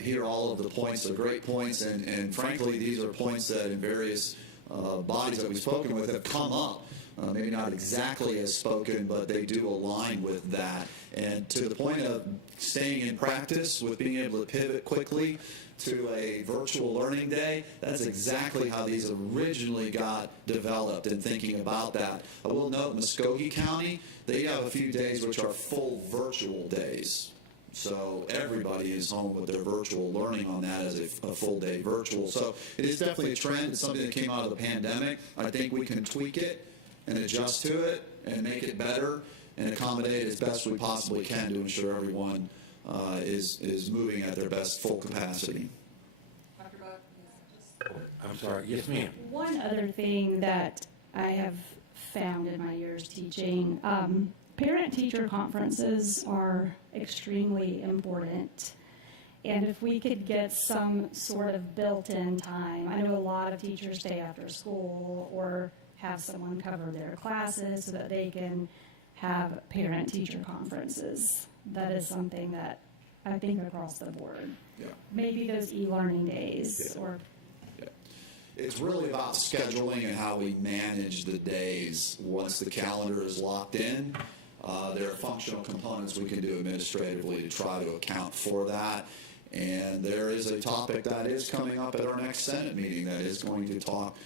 hear all of the points are great points, and frankly, these are points that in various bodies that we've spoken with have come up. Maybe not exactly as spoken, but they do align with that. And to the point of staying in practice with being able to pivot quickly to a virtual learning day, that's exactly how these originally got developed and thinking about that. I will note Muskogee County, they have a few days which are full virtual days. So everybody is home with their virtual learning on that as a full day virtual. So it is definitely a trend. It's something that came out of the pandemic. I think we can tweak it and adjust to it and make it better and accommodate as best we possibly can to ensure everyone is moving at their best full capacity. I'm sorry. Yes, ma'am. One other thing that I have found in my years teaching, parent-teacher conferences are extremely important. And if we could get some sort of built-in time, I know a lot of teachers stay after school or have someone cover their classes so that they can have parent-teacher conferences. That is something that I think across the board. Yeah. Maybe those e-learning days Yeah. or It's really about scheduling and how we manage the days. Once the calendar is locked in, there are functional components we can do administratively to try to account for that. And there is a topic that is coming up at our next Senate meeting that is going to talk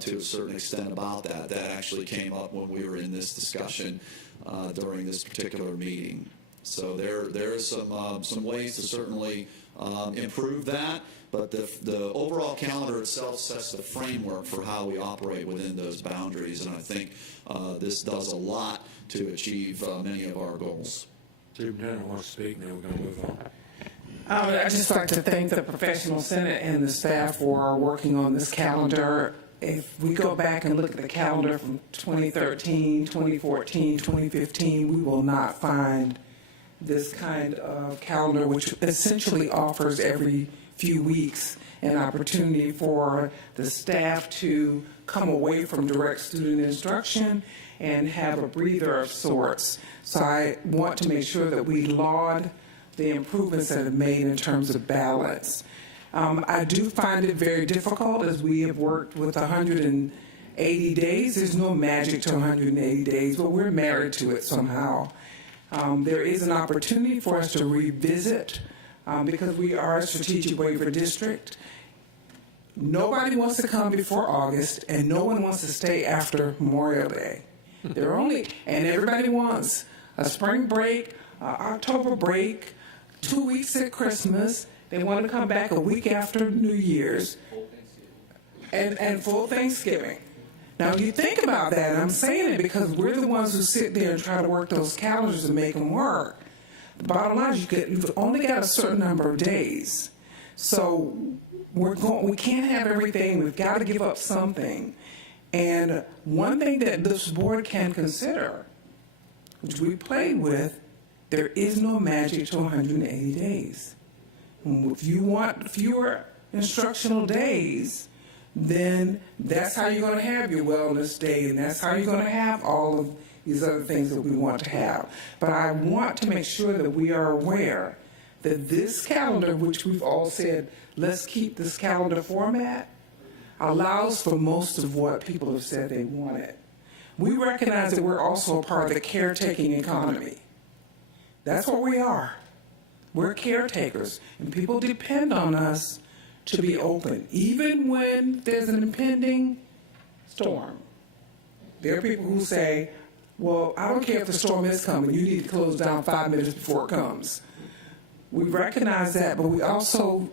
to a certain extent about that. That actually came up when we were in this discussion during this particular meeting. So there is some ways to certainly improve that. But the overall calendar itself sets the framework for how we operate within those boundaries, and I think this does a lot to achieve many of our goals. Superintendent wants to speak, and then we're going to move on. I'd just like to thank the professional senate and the staff for working on this calendar. If we go back and look at the calendar from 2013, 2014, 2015, we will not find this kind of calendar, which essentially offers every few weeks an opportunity for the staff to come away from direct student instruction and have a breather of sorts. So I want to make sure that we laud the improvements that have made in terms of balance. I do find it very difficult as we have worked with 180 days. There's no magic to 180 days, but we're married to it somehow. There is an opportunity for us to revisit because we are a strategic waiver district. Nobody wants to come before August, and no one wants to stay after Memorial Day. And everybody wants a spring break, October break, 2 weeks at Christmas. They want to come back a week after New Year's, and full Thanksgiving. Now, you think about that, and I'm saying it because we're the ones who sit there and try to work those calendars and make them work. The bottom line is you've only got a certain number of days. So we can't have everything. We've got to give up something. And one thing that this board can consider, which we played with, there is no magic to 180 days. If you want fewer instructional days, then that's how you're going to have your wellness day, and that's how you're going to have all of these other things that we want to have. But I want to make sure that we are aware that this calendar, which we've all said, let's keep this calendar format, allows for most of what people have said they wanted. We recognize that we're also a part of the caretaking economy. That's what we are. We're caretakers, and people depend on us to be open, even when there's an impending storm. There are people who say, well, I don't care if the storm is coming, you need to close down 5 minutes before it comes. We recognize that, but we also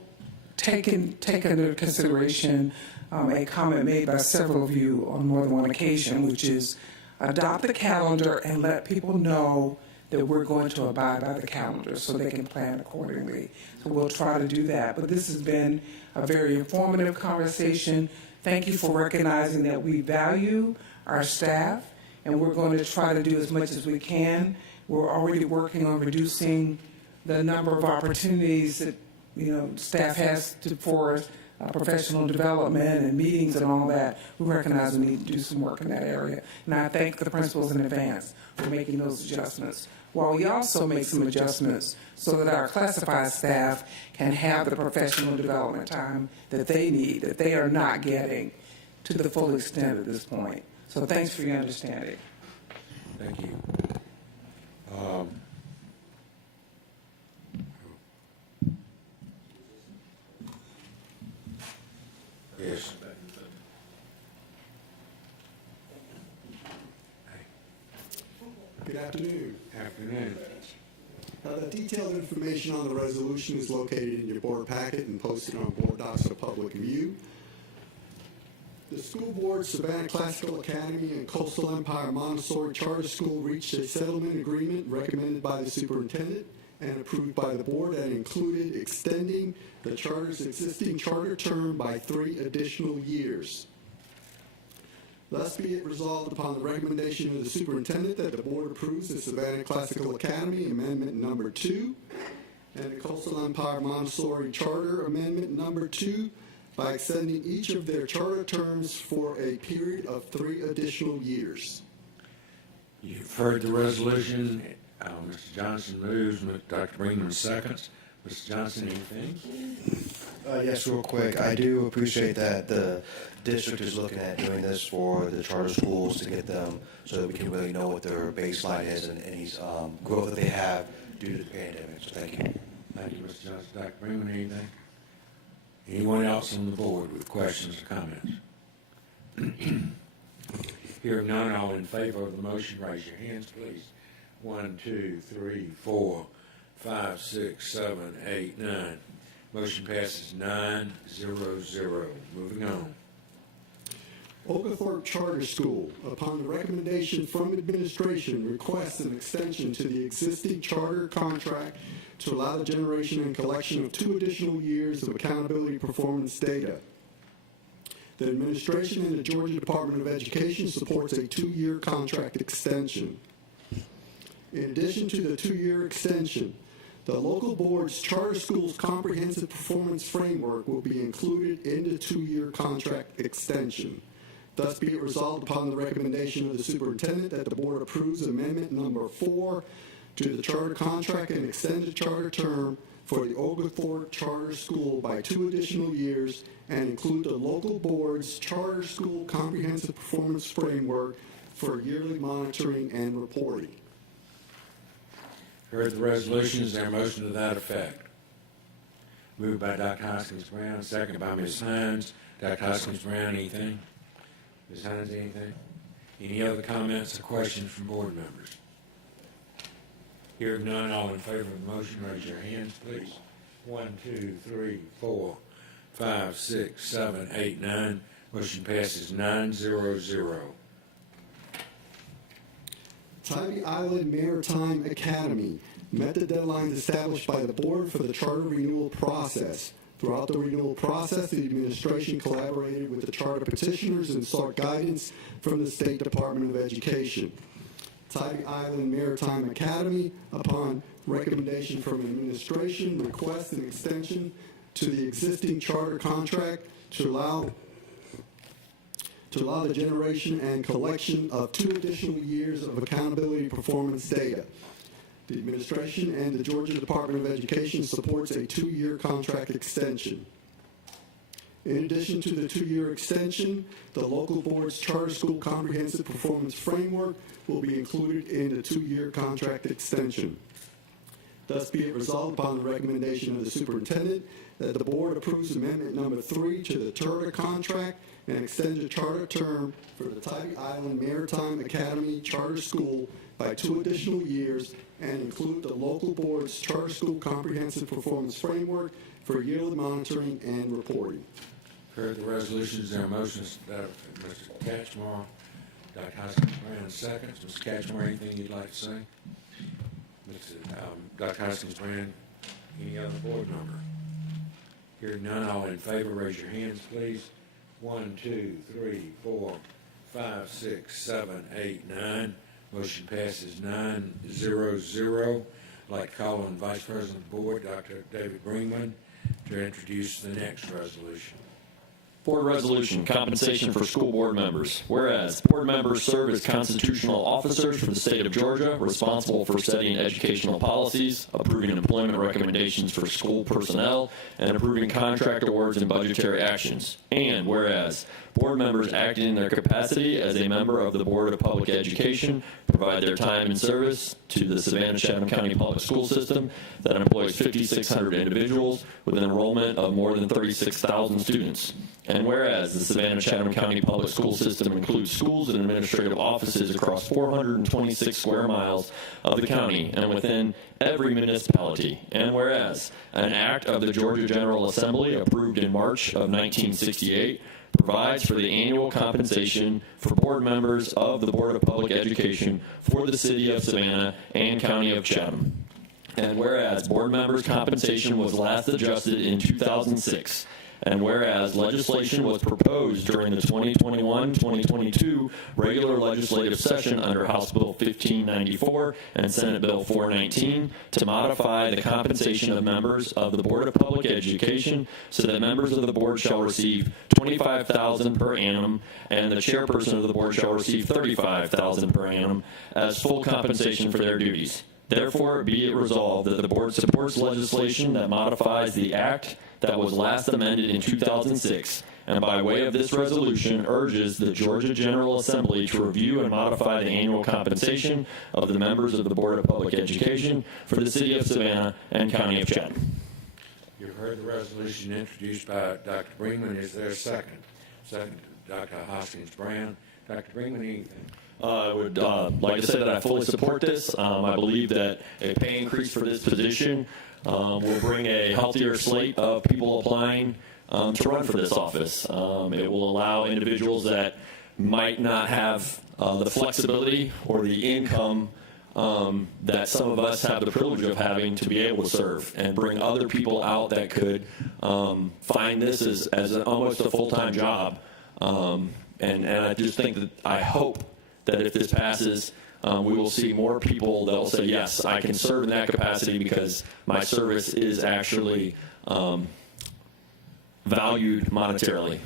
take into consideration a comment made by several of you on more than one occasion, which is adopt the calendar and let people know that we're going to abide by the calendar so they can plan accordingly. So we'll try to do that. But this has been a very informative conversation. Thank you for recognizing that we value our staff, and we're going to try to do as much as we can. We're already working on reducing the number of opportunities that staff has for professional development and meetings and all that. We recognize we need to do some work in that area. And I thank the principals in advance for making those adjustments, while we also make some adjustments so that our classified staff can have the professional development time that they need, that they are not getting to the full extent at this point. So thanks for your understanding. Thank you. Yes. Good afternoon. Afternoon. The detailed information on the resolution is located in your board packet and posted on board docs for public view. The school board, Savannah Classical Academy, and Coastal Empire Montessori Charter School reached a settlement agreement recommended by the superintendent and approved by the board and included extending the charter's existing charter term by 3 additional years. Thus be it resolved upon the recommendation of the superintendent that the board approves the Savannah Classical Academy Amendment Number 2 and the Coastal Empire Montessori Charter Amendment Number 2 by extending each of their charter terms for a period of 3 additional years. You've heard the resolution. Mr. Johnson moves. Dr. Brinkman seconds. Mr. Johnson, anything? Yes, real quick. I do appreciate that the district is looking at doing this for the charter schools to get them so that we can really know what their baseline is and any growth that they have due to the pandemic. So thank you. Thank you, Mr. Johnson. Dr. Brinkman, anything? Anyone else on the board with questions or comments? Hearing none, all in favor of the motion, raise your hands, please. 1, 2, 3, 4, 5, 6, 7, 8, 9. Motion passes 9-0-0. Moving on. Oglethorpe Charter School, upon the recommendation from administration, requests an extension to the existing charter contract to allow the generation and collection of 2 additional years of accountability performance data. The administration and the Georgia Department of Education supports a 2-year contract extension. In addition to the 2-year extension, the local board's charter school's comprehensive performance framework will be included in the 2-year contract extension. Thus be it resolved upon the recommendation of the superintendent that the board approves amendment number 4 to the charter contract and extend the charter term for the Oglethorpe Charter School by 2 additional years and include the local board's charter school comprehensive performance framework for yearly monitoring and reporting. Heard the resolution. Is there a motion to that effect? Moved by Dr. Hoskins Brown, seconded by Ms. Hines. Dr. Hoskins Brown, anything? Ms. Hines, anything? Any other comments or questions from board members? Hearing none, all in favor of the motion, raise your hands, please. 1, 2, 3, 4, 5, 6, 7, 8, 9. Motion passes 9-0-0. Tybee Island Maritime Academy met the deadlines established by the board for the charter renewal process. Throughout the renewal process, the administration collaborated with the charter petitioners and sought guidance from the State Department of Education. Tybee Island Maritime Academy, upon recommendation from administration, requests an extension to the existing charter contract to allow the generation and collection of 2 additional years of accountability performance data. The administration and the Georgia Department of Education supports a 2-year contract extension. In addition to the 2-year extension, the local board's charter school comprehensive performance framework will be included in the 2-year contract extension. Thus be it resolved upon the recommendation of the superintendent that the board approves amendment number 3 to the charter contract and extends the charter term for the Tybee Island Maritime Academy Charter School by 2 additional years and include the local board's charter school comprehensive performance framework for yearly monitoring and reporting. Heard the resolution. Is there a motion that Mr. Catchmore, Dr. Hoskins Brown seconds? Mr. Catchmore, anything you'd like to say? Dr. Hoskins Brown, any other board member? Hearing none, all in favor, raise your hands, please. 1, 2, 3, 4, 5, 6, 7, 8, 9. Motion passes 9-0-0. I'd like to call on Vice President of the Board, Dr. David Brinkman, to introduce the next resolution. Board Resolution, Compensation for School Board Members. Whereas, board members serve as constitutional officers for the state of Georgia, responsible for setting educational policies, approving employment recommendations for school personnel, and approving contract awards and budgetary actions. And whereas, board members acting in their capacity as a member of the Board of Public Education provide their time and service to the Savannah-Chatham County Public School System that employs 5,600 individuals with an enrollment of more than 36,000 students. And whereas the Savannah-Chatham County Public School System includes schools and administrative offices across 426 square miles of the county and within every municipality. And whereas an act of the Georgia General Assembly approved in March of 1968 provides for the annual compensation for board members of the Board of Public Education for the City of Savannah and County of Chatham. And whereas board members' compensation was last adjusted in 2006, and whereas legislation was proposed during the 2021-2022 regular legislative session under House Bill 1594 and Senate Bill 419 to modify the compensation of members of the Board of Public Education so that members of the board shall receive $25,000 per annum and the chairperson of the board shall receive $35,000 per annum as full compensation for their duties. Therefore, be it resolved that the board supports legislation that modifies the act that was last amended in 2006, and by way of this resolution urges the Georgia General Assembly to review and modify the annual compensation of the members of the Board of Public Education for the City of Savannah and County of Chad. You've heard the resolution introduced by Dr. Brinkman. Is there a second? Second, Dr. Hoskins Brown. Dr. Brinkman, anything? I would like to say that I fully support this. I believe that a pay increase for this position will bring a healthier slate of people applying to run for this office. It will allow individuals that might not have the flexibility or the income that some of us have the privilege of having to be able to serve, and bring other people out that could find this as almost a full-time job. And I just think that I hope that if this passes, we will see more people that will say, yes, I can serve in that capacity because my service is actually valued monetarily.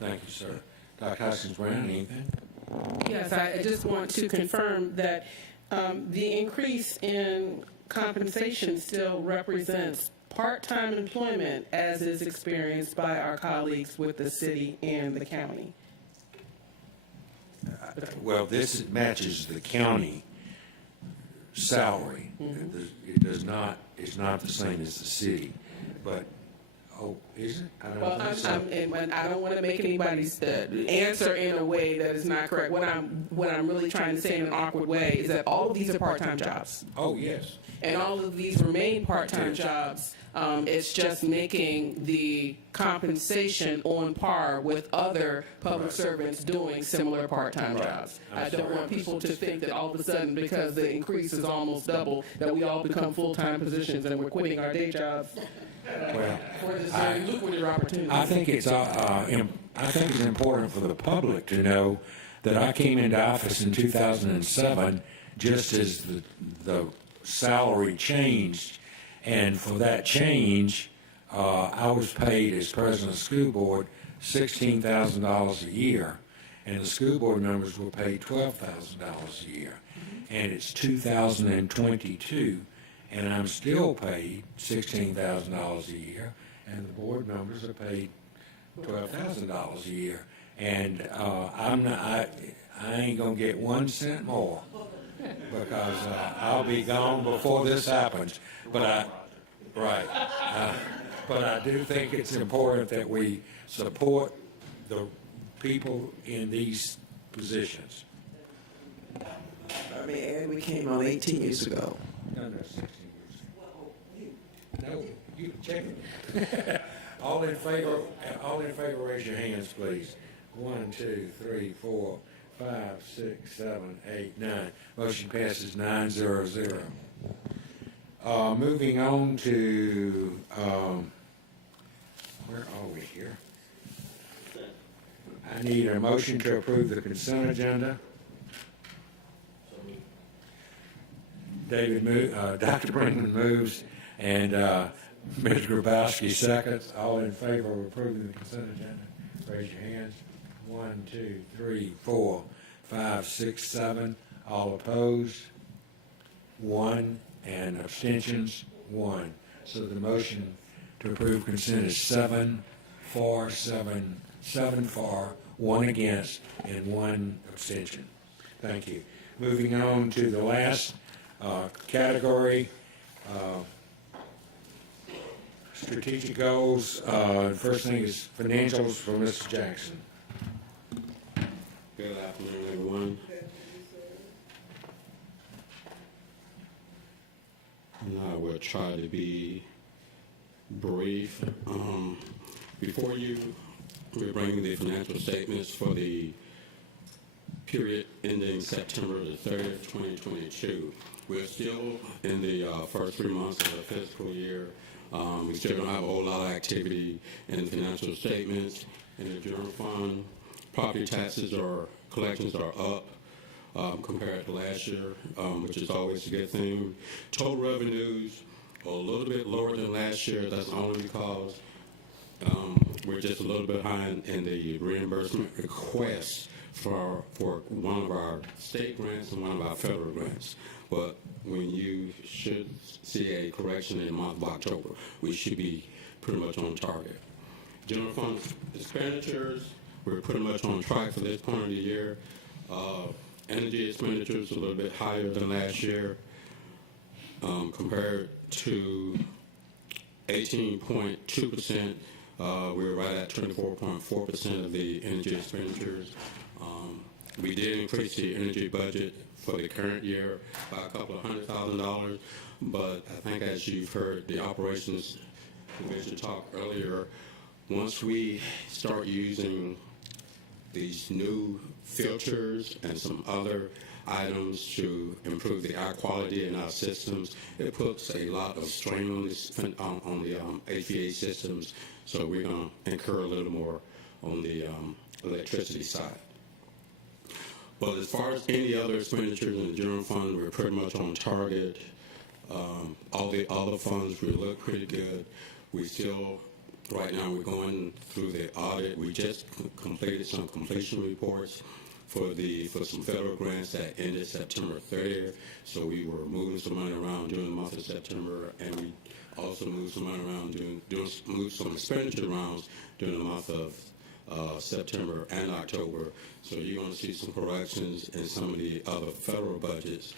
Thank you, sir. Dr. Hoskins Brown, anything? Yes, I just want to confirm that the increase in compensation still represents part-time employment as is experienced by our colleagues with the city and the county. Well, this matches the county salary. Mm-hmm. It does not, it's not the same as the city, but, oh, is it? I don't Well, think so. I don't want to make anybody's answer in a way that is not correct. What I'm really trying to say in an awkward way is that all of these are part-time jobs. Oh, yes. And all of these remain part-time jobs. It's just making the compensation on par with other public servants doing similar part-time jobs. I don't want people to think that all of a sudden, because the increase is almost double, that we all become full-time positions and we're quitting our day jobs for this very lucrative opportunity. I think it's important for the public to know that I came into office in 2007 just as the salary changed, and for that change, I was paid as president of the school board $16,000 a year, and the school board members were paid $12,000 a year. And it's 2022, and I'm still paid $16,000 a year, and the board members are paid $12,000 a year. And I ain't gonna get 1 cent more, because I'll be gone before this happens. But I do think it's important that we support the people in these positions. I mean, we came on 18 years ago. No, 16 years ago. No, you check it. All in favor, raise your hands, please. 1, 2, 3, 4, 5, 6, 7, 8, 9. Motion passes 9-0-0. Moving on to, where are we here? I need a motion to approve the consent agenda. Dr. Brinkman moves, and Ms. Grabowski seconds. All in favor of approving the consent agenda, raise your hands. 1, 2, 3, 4, 5, 6, 7. All opposed? 1. And abstentions? 1. So the motion to approve consent is 7 for, 1 against, and 1 abstention. Thank you. Moving on to the last category, strategic goals. First thing is financials for Mr. Jackson. Good afternoon, everyone. And I will try to be brief. Before you, we bring the financial statements for the period ending September the 30th, 2022. We're still in the first 3 months of the fiscal year. We still don't have a whole lot of activity in the financial statements. In the general fund, property taxes or collections are up compared to last year, which is always a good thing. Total revenues are a little bit lower than last year. That's only because we're just a little bit behind in the reimbursement requests for one of our state grants and one of our federal grants. But when you should see a correction in the month of October, we should be pretty much on target. General fund expenditures, we're pretty much on track for this point of the year. Energy expenditures a little bit higher than last year, compared to 18.2%. We're right at 24.4% of the energy expenditures. We did increase the energy budget for the current year by a couple of $100,000, but I think as you've heard the operations division talk earlier, once we start using these new filters and some other items to improve the air quality in our systems, it puts a lot of strain on the HVAC systems, so we're going to incur a little more on the electricity side. But as far as any other expenditures in the general fund, we're pretty much on target. All the other funds, we look pretty good. We still, right now, we're going through the audit. We just completed some completion reports for some federal grants that ended September 30th. So we were moving some money around during the month of September, and we also moved some money around moved some expenditure rounds during the month of September and October. So you're going to see some corrections in some of the other federal budgets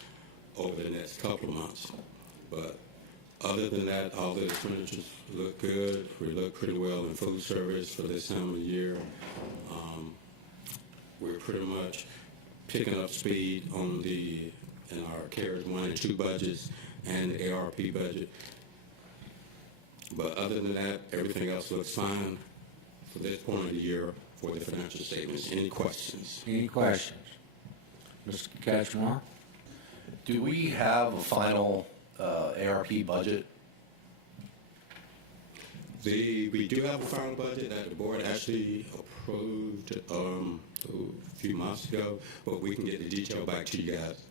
over the next couple of months. But other than that, all the expenditures look good. We look pretty well in food service for this time of the year. We're pretty much picking up speed in our CARES 1 and 2 budgets and the ARP budget. But other than that, everything else looks fine for this point of the year for the financial statements. Any questions? Any questions? Mr. Catchmore? Do we have a final ARP budget? We do have a final budget that the board actually approved a few months ago, but we can get the detail back to you guys.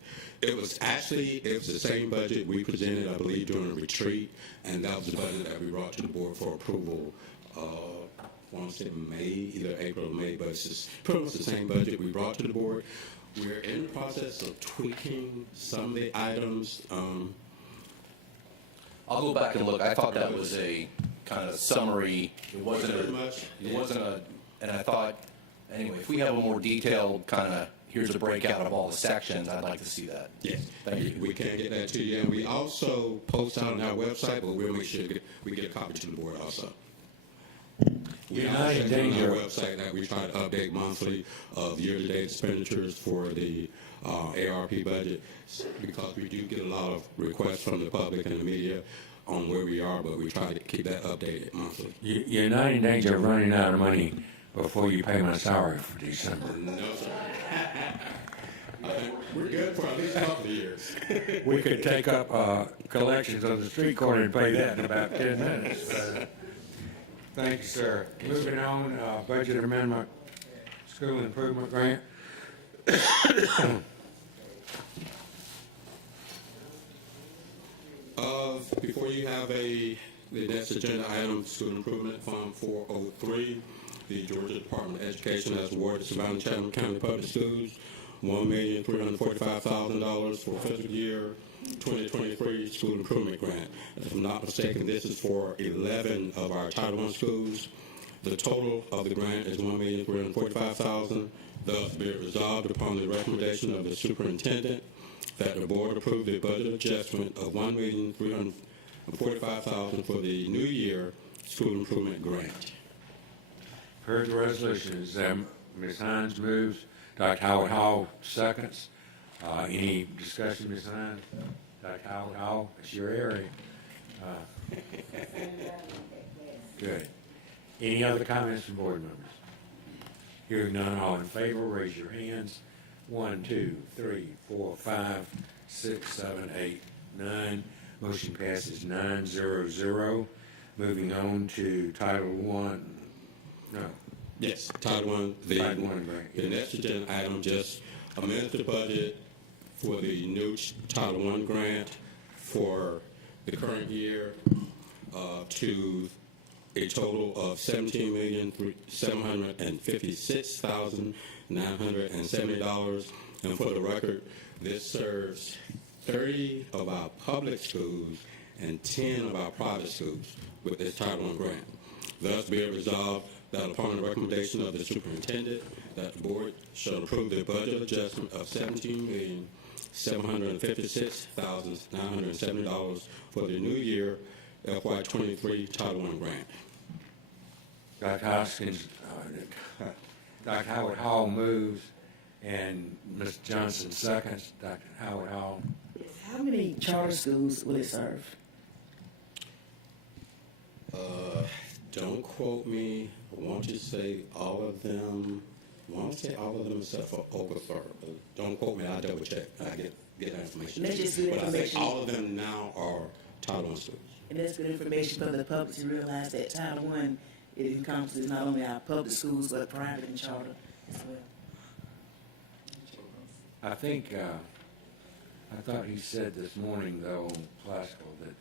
It was the same budget we presented, I believe, during a retreat, and that was the budget that we brought to the board for approval. I want to say May, either April or May, but it's just pretty much the same budget we brought to the board. We're in the process of tweaking some of the items. I'll go back and look. I thought that was a kind of summary. It wasn't and I thought, anyway, if we have a more detailed kind of, here's a breakout of all the sections, I'd like to see that. Yes. Thank you. We can get that to you. And we also post out on our website, but we'll make sure we get a copy to the board also. We also have on our website that we try to update monthly of year-to-date expenditures for the ARP budget, because we do get a lot of requests from the public and the media on where we are, but we try to keep that updated monthly. You're not in danger of running out of money before you pay my salary for December. No, sir. I think we're good for at least a couple of years. We could take up collections on the street corner and pay that in about 10 minutes. Thank you, sir. Moving on, budget amendment, school improvement grant. Before you have the next agenda item, Student Improvement Fund 403, the Georgia Department of Education has awarded Savannah Chatham County Public Schools $1,345,000 for fiscal year 2023 school improvement grant. If I'm not mistaken, this is for 11 of our Title I schools. The total of the grant is $1,345,000. Thus, be it resolved upon the recommendation of the superintendent that the board approve the budget adjustment of $1,345,000 for the new year school improvement grant. Heard the resolutions. Ms. Hines moves. Dr. Howard Hall seconds. Any discussion, Ms. Hines? Dr. Howard Hall, it's your area. Good. Any other comments from board members? Hearing none, all in favor, raise your hands. 1, 2, 3, 4, 5, 6, 7, 8, 9. Motion passes 9-0-0. Moving on to Title 1. No. Yes, Title I. Title 1 grant. The next agenda item just amends the budget for the new Title I grant for the current year to a total of $17,756,970. And for the record, this serves 30 of our public schools and 10 of our private schools with this Title I grant. Thus be it resolved that upon the recommendation of the superintendent, that the board shall approve the budget adjustment of $17,756,970 for the new year FY23 Title I grant. Dr. Hoskins, Dr. Howard Hall moves, and Ms. Johnson seconds. Dr. Howard Hall. How many charter schools will it serve? Don't quote me. I want you to say all of them. I want to say all of them except for Oglethorpe. Don't quote me. I'll double check. I get that information. That's just good but information. I think all of them now are Title I schools. And that's good information for the public to realize that Title I, it encompasses not only our public schools, but private and charter as well. I think, I thought he said this morning, though, on classical, that the.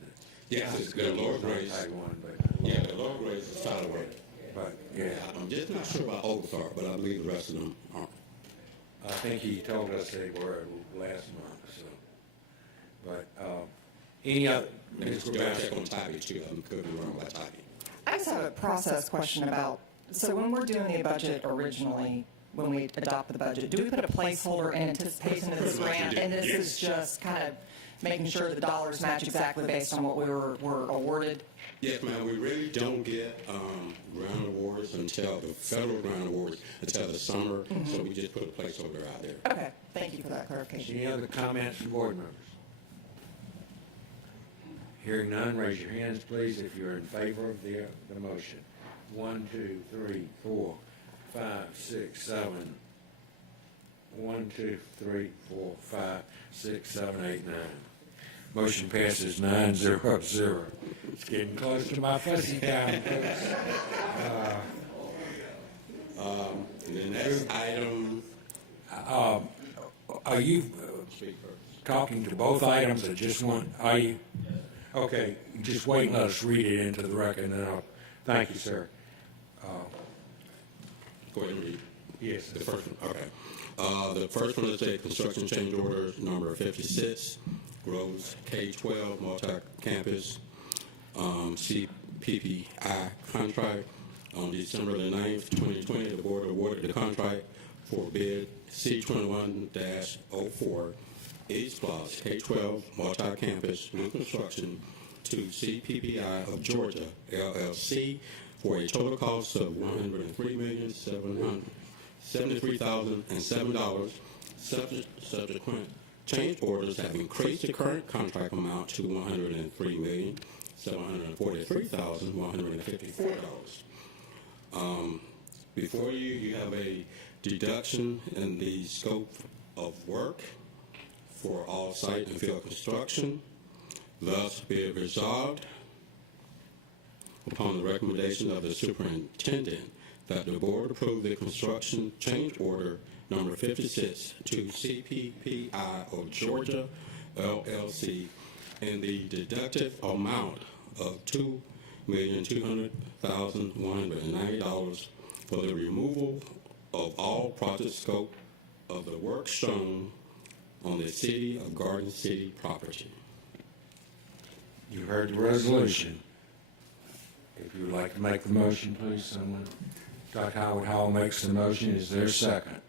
Yes, it's the lower grades. Title I, but. Yeah, the lower grades is Title I. But, yeah. I'm just not sure about Oglethorpe, but I believe the rest of them aren't. I think he told us they were last month, so. But, any other? Ms. Johnson on typing too. I could be wrong about typing. I just have a process question about, so when we're doing the budget originally, when we adopt the budget, do we put a placeholder in anticipation of this grant? And this is just kind of making sure the dollars match exactly based on what we were awarded? Yes, ma'am. We really don't get grant awards until the federal grant awards until the summer, so we just put a placeholder out there. Okay, thank you for that clarification. Any other comments from board members? Hearing none, raise your hands, please, if you're in favor of the motion. 1, 2, 3, 4, 5, 6, 7. 1, 2, 3, 4, 5, 6, 7, 8, 9. Motion passes 9-0-0. It's getting close to my fussy time, folks. The next item. Are you talking to both items or just one? Are you? Okay, just wait and let us read it into the record, and then I'll. Thank you, sir. Go ahead and read. Yes. The first one. Okay. The first one is a construction change order number 56, Groves K-12 multi-campus CPPI contract. On December the 9th, 2020, the board awarded the contract for bid C21-04 East Plus K-12 multi-campus new construction to CPPI of Georgia, LLC, for a total cost of $103,773,007. Subsequent change orders have increased the current contract amount to $103,743,154. Before you have a deduction in the scope of work for all site and field construction. Thus be it resolved upon the recommendation of the superintendent that the board approve the construction change order number 56 to CPPI of Georgia, LLC, in the deductive amount of $2,200,190 for the removal of all project scope of the work shown on the City of Garden City property. You heard the resolution. If you would like to make the motion, please, someone. Dr. Howard Hall makes the motion. Is there a second?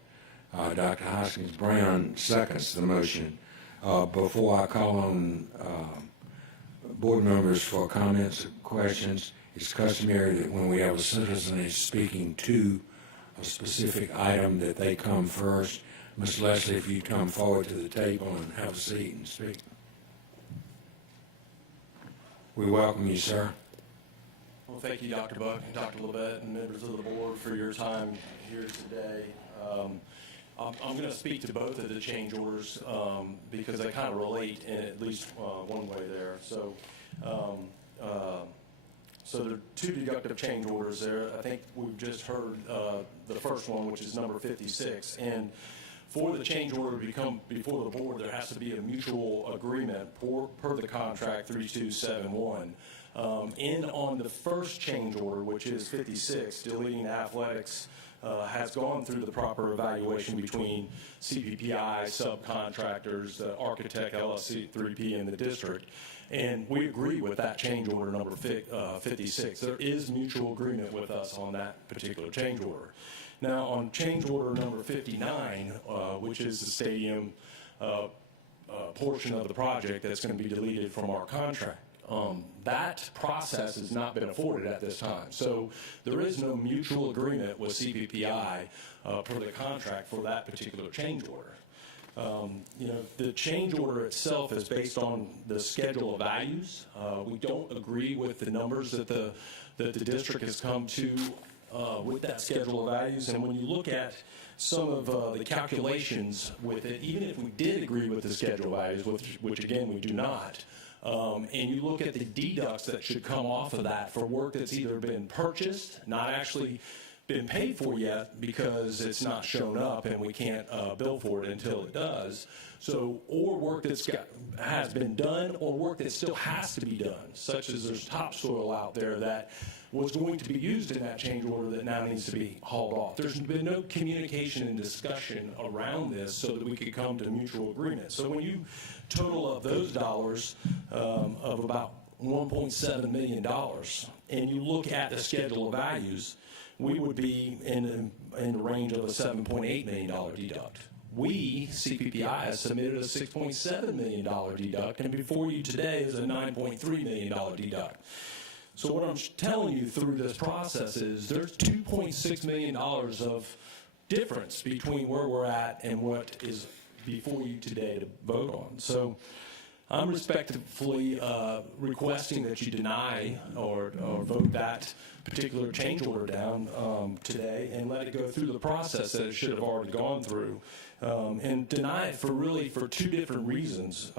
Dr. Hoskins Brown seconds the motion. Before I call on board members for comments or questions, it's customary that when we have a citizen is speaking to a specific item that they come first. Ms. Leslie, if you come forward to the table and have a seat and speak. We welcome you, sir. Well, thank you, Dr. Buck and Dr. Labette and members of the board for your time here today. I'm going to speak to both of the change orders because they kind of relate in at least one way there. So there are two deductive change orders there. I think we've just heard the first one, which is number 56. And for the change order to come before the board, there has to be a mutual agreement per the contract 3271. And on the first change order, which is 56, deleting athletics, has gone through the proper evaluation between CPPI, subcontractors, the architect, LLC 3P, and the district. And we agree with that change order number 56. There is mutual agreement with us on that particular change order. Now, on change order number 59, which is the stadium portion of the project that's going to be deleted from our contract, that process has not been afforded at this time. So there is no mutual agreement with CPPI per the contract for that particular change order. The change order itself is based on the schedule of values. We don't agree with the numbers that the district has come to with that schedule of values. And when you look at some of the calculations with it, even if we did agree with the schedule values, which again we do not, and you look at the deducts that should come off of that for work that's either been purchased, not actually been paid for yet because it's not shown up and we can't bill for it until it does. So, or work has been done, or work that still has to be done, such as there's topsoil out there that was going to be used in that change order that now needs to be hauled off. There's been no communication and discussion around this so that we could come to mutual agreement. So when you total up those dollars of about $1.7 million, and you look at the schedule of values, we would be in the range of a $7.8 million deduct. We, CPPI, has submitted a $6.7 million deduct, and before you today is a $9.3 million deduct. So what I'm telling you through this process is there's $2.6 million of difference between where we're at and what is before you today to vote on. So I'm respectfully requesting that you deny or vote that particular change order down today and let it go through the process that it should have already gone through. And deny it for two different reasons.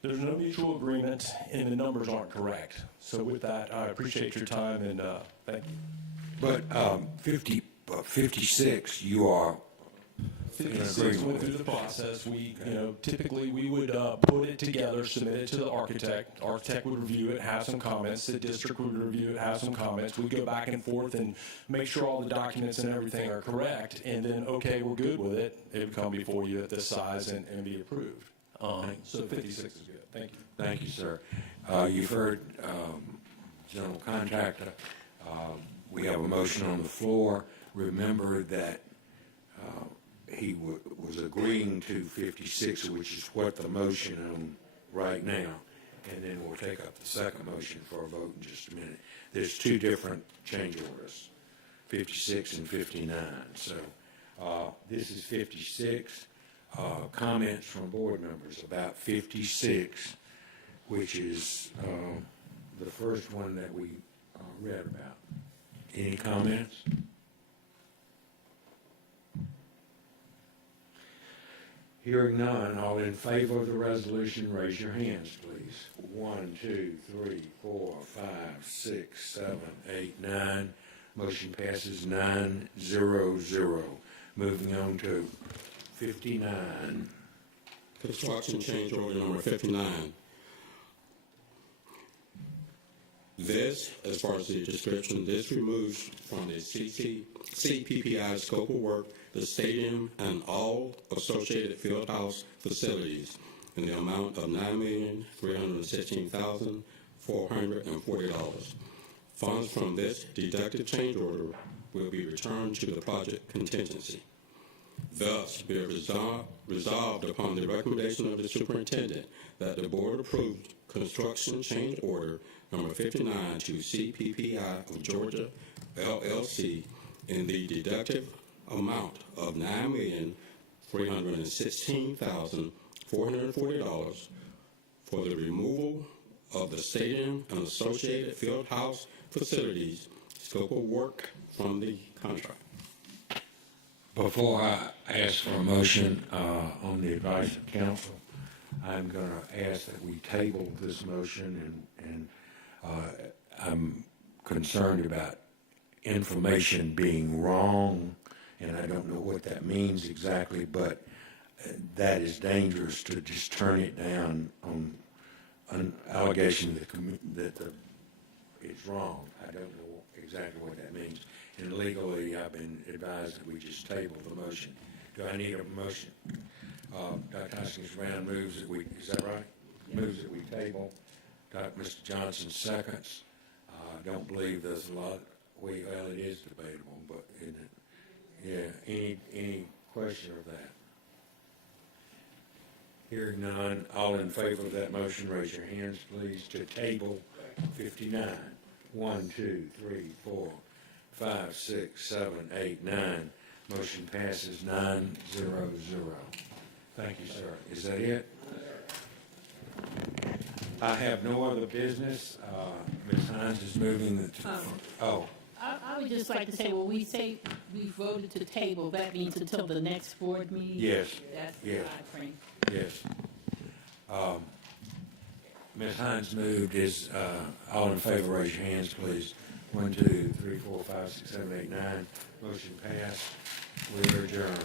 There's no mutual agreement and the numbers aren't correct. So with that, I appreciate your time and thank you. But 56, you are 56 went through the process. We, typically we would put it together, submit it to the architect. Architect would review it, have some comments. The district would review it, have some comments. We'd go back and forth and make sure all the documents and everything are correct. And then, okay, we're good with it. It would come before you at this size and be approved. So 56 is good. Thank you. Thank you, sir. You've heard General Contractor. We have a motion on the floor. Remember that he was agreeing to 56, which is what the motion on right now. And then we'll take up the second motion for a vote in just a minute. There's two different change orders, 56 and 59. So this is 56. Comments from board members about 56, which is the first one that we read about. Any comments? Hearing none, all in favor of the resolution, raise your hands, please. 1, 2, 3, 4, 5, 6, 7, 8, 9. Motion passes 9-0-0. Moving on to 59. Construction change order number 59. This, as far as the description, this removes from the CPPI scope of work the stadium and all associated fieldhouse facilities in the amount of $9,316,440. Funds from this deductive change order will be returned to the project contingency. Thus, be it resolved upon the recommendation of the superintendent that the board approve construction change order number 59 to CPPI of Georgia, LLC, in the deductive amount of $9,316,440 for the removal of the stadium and associated fieldhouse facilities scope of work from the contract. Before I ask for a motion on the advice of council, I'm going to ask that we table this motion, and I'm concerned about information being wrong, and I don't know what that means exactly, but that is dangerous to just turn it down on an allegation that it's wrong. I don't know exactly what that means. And legally, I've been advised that we just table the motion. Do I need a motion? Dr. Hoskins-Brown moves that we, is that right? Moves that we table. Mr. Johnson seconds. I don't believe there's a lot, well, it is debatable, but isn't it? Yeah, any question of that? Hearing none, all in favor of that motion, raise your hands, please, to table 59. 1, 2, 3, 4, 5, 6, 7, 8, 9. Motion passes 9-0-0. Thank you, sir. Is that it? I have no other business. Ms. Hines is moving the. I would just like to say, when we say we voted to table, that means until the next board meeting? Yes. That's Yes. the timeframe. Yes. Ms. Hines moved. Is all in favor? Raise your hands, please. 1, 2, 3, 4, 5, 6, 7, 8, 9. Motion passed. We are adjourned.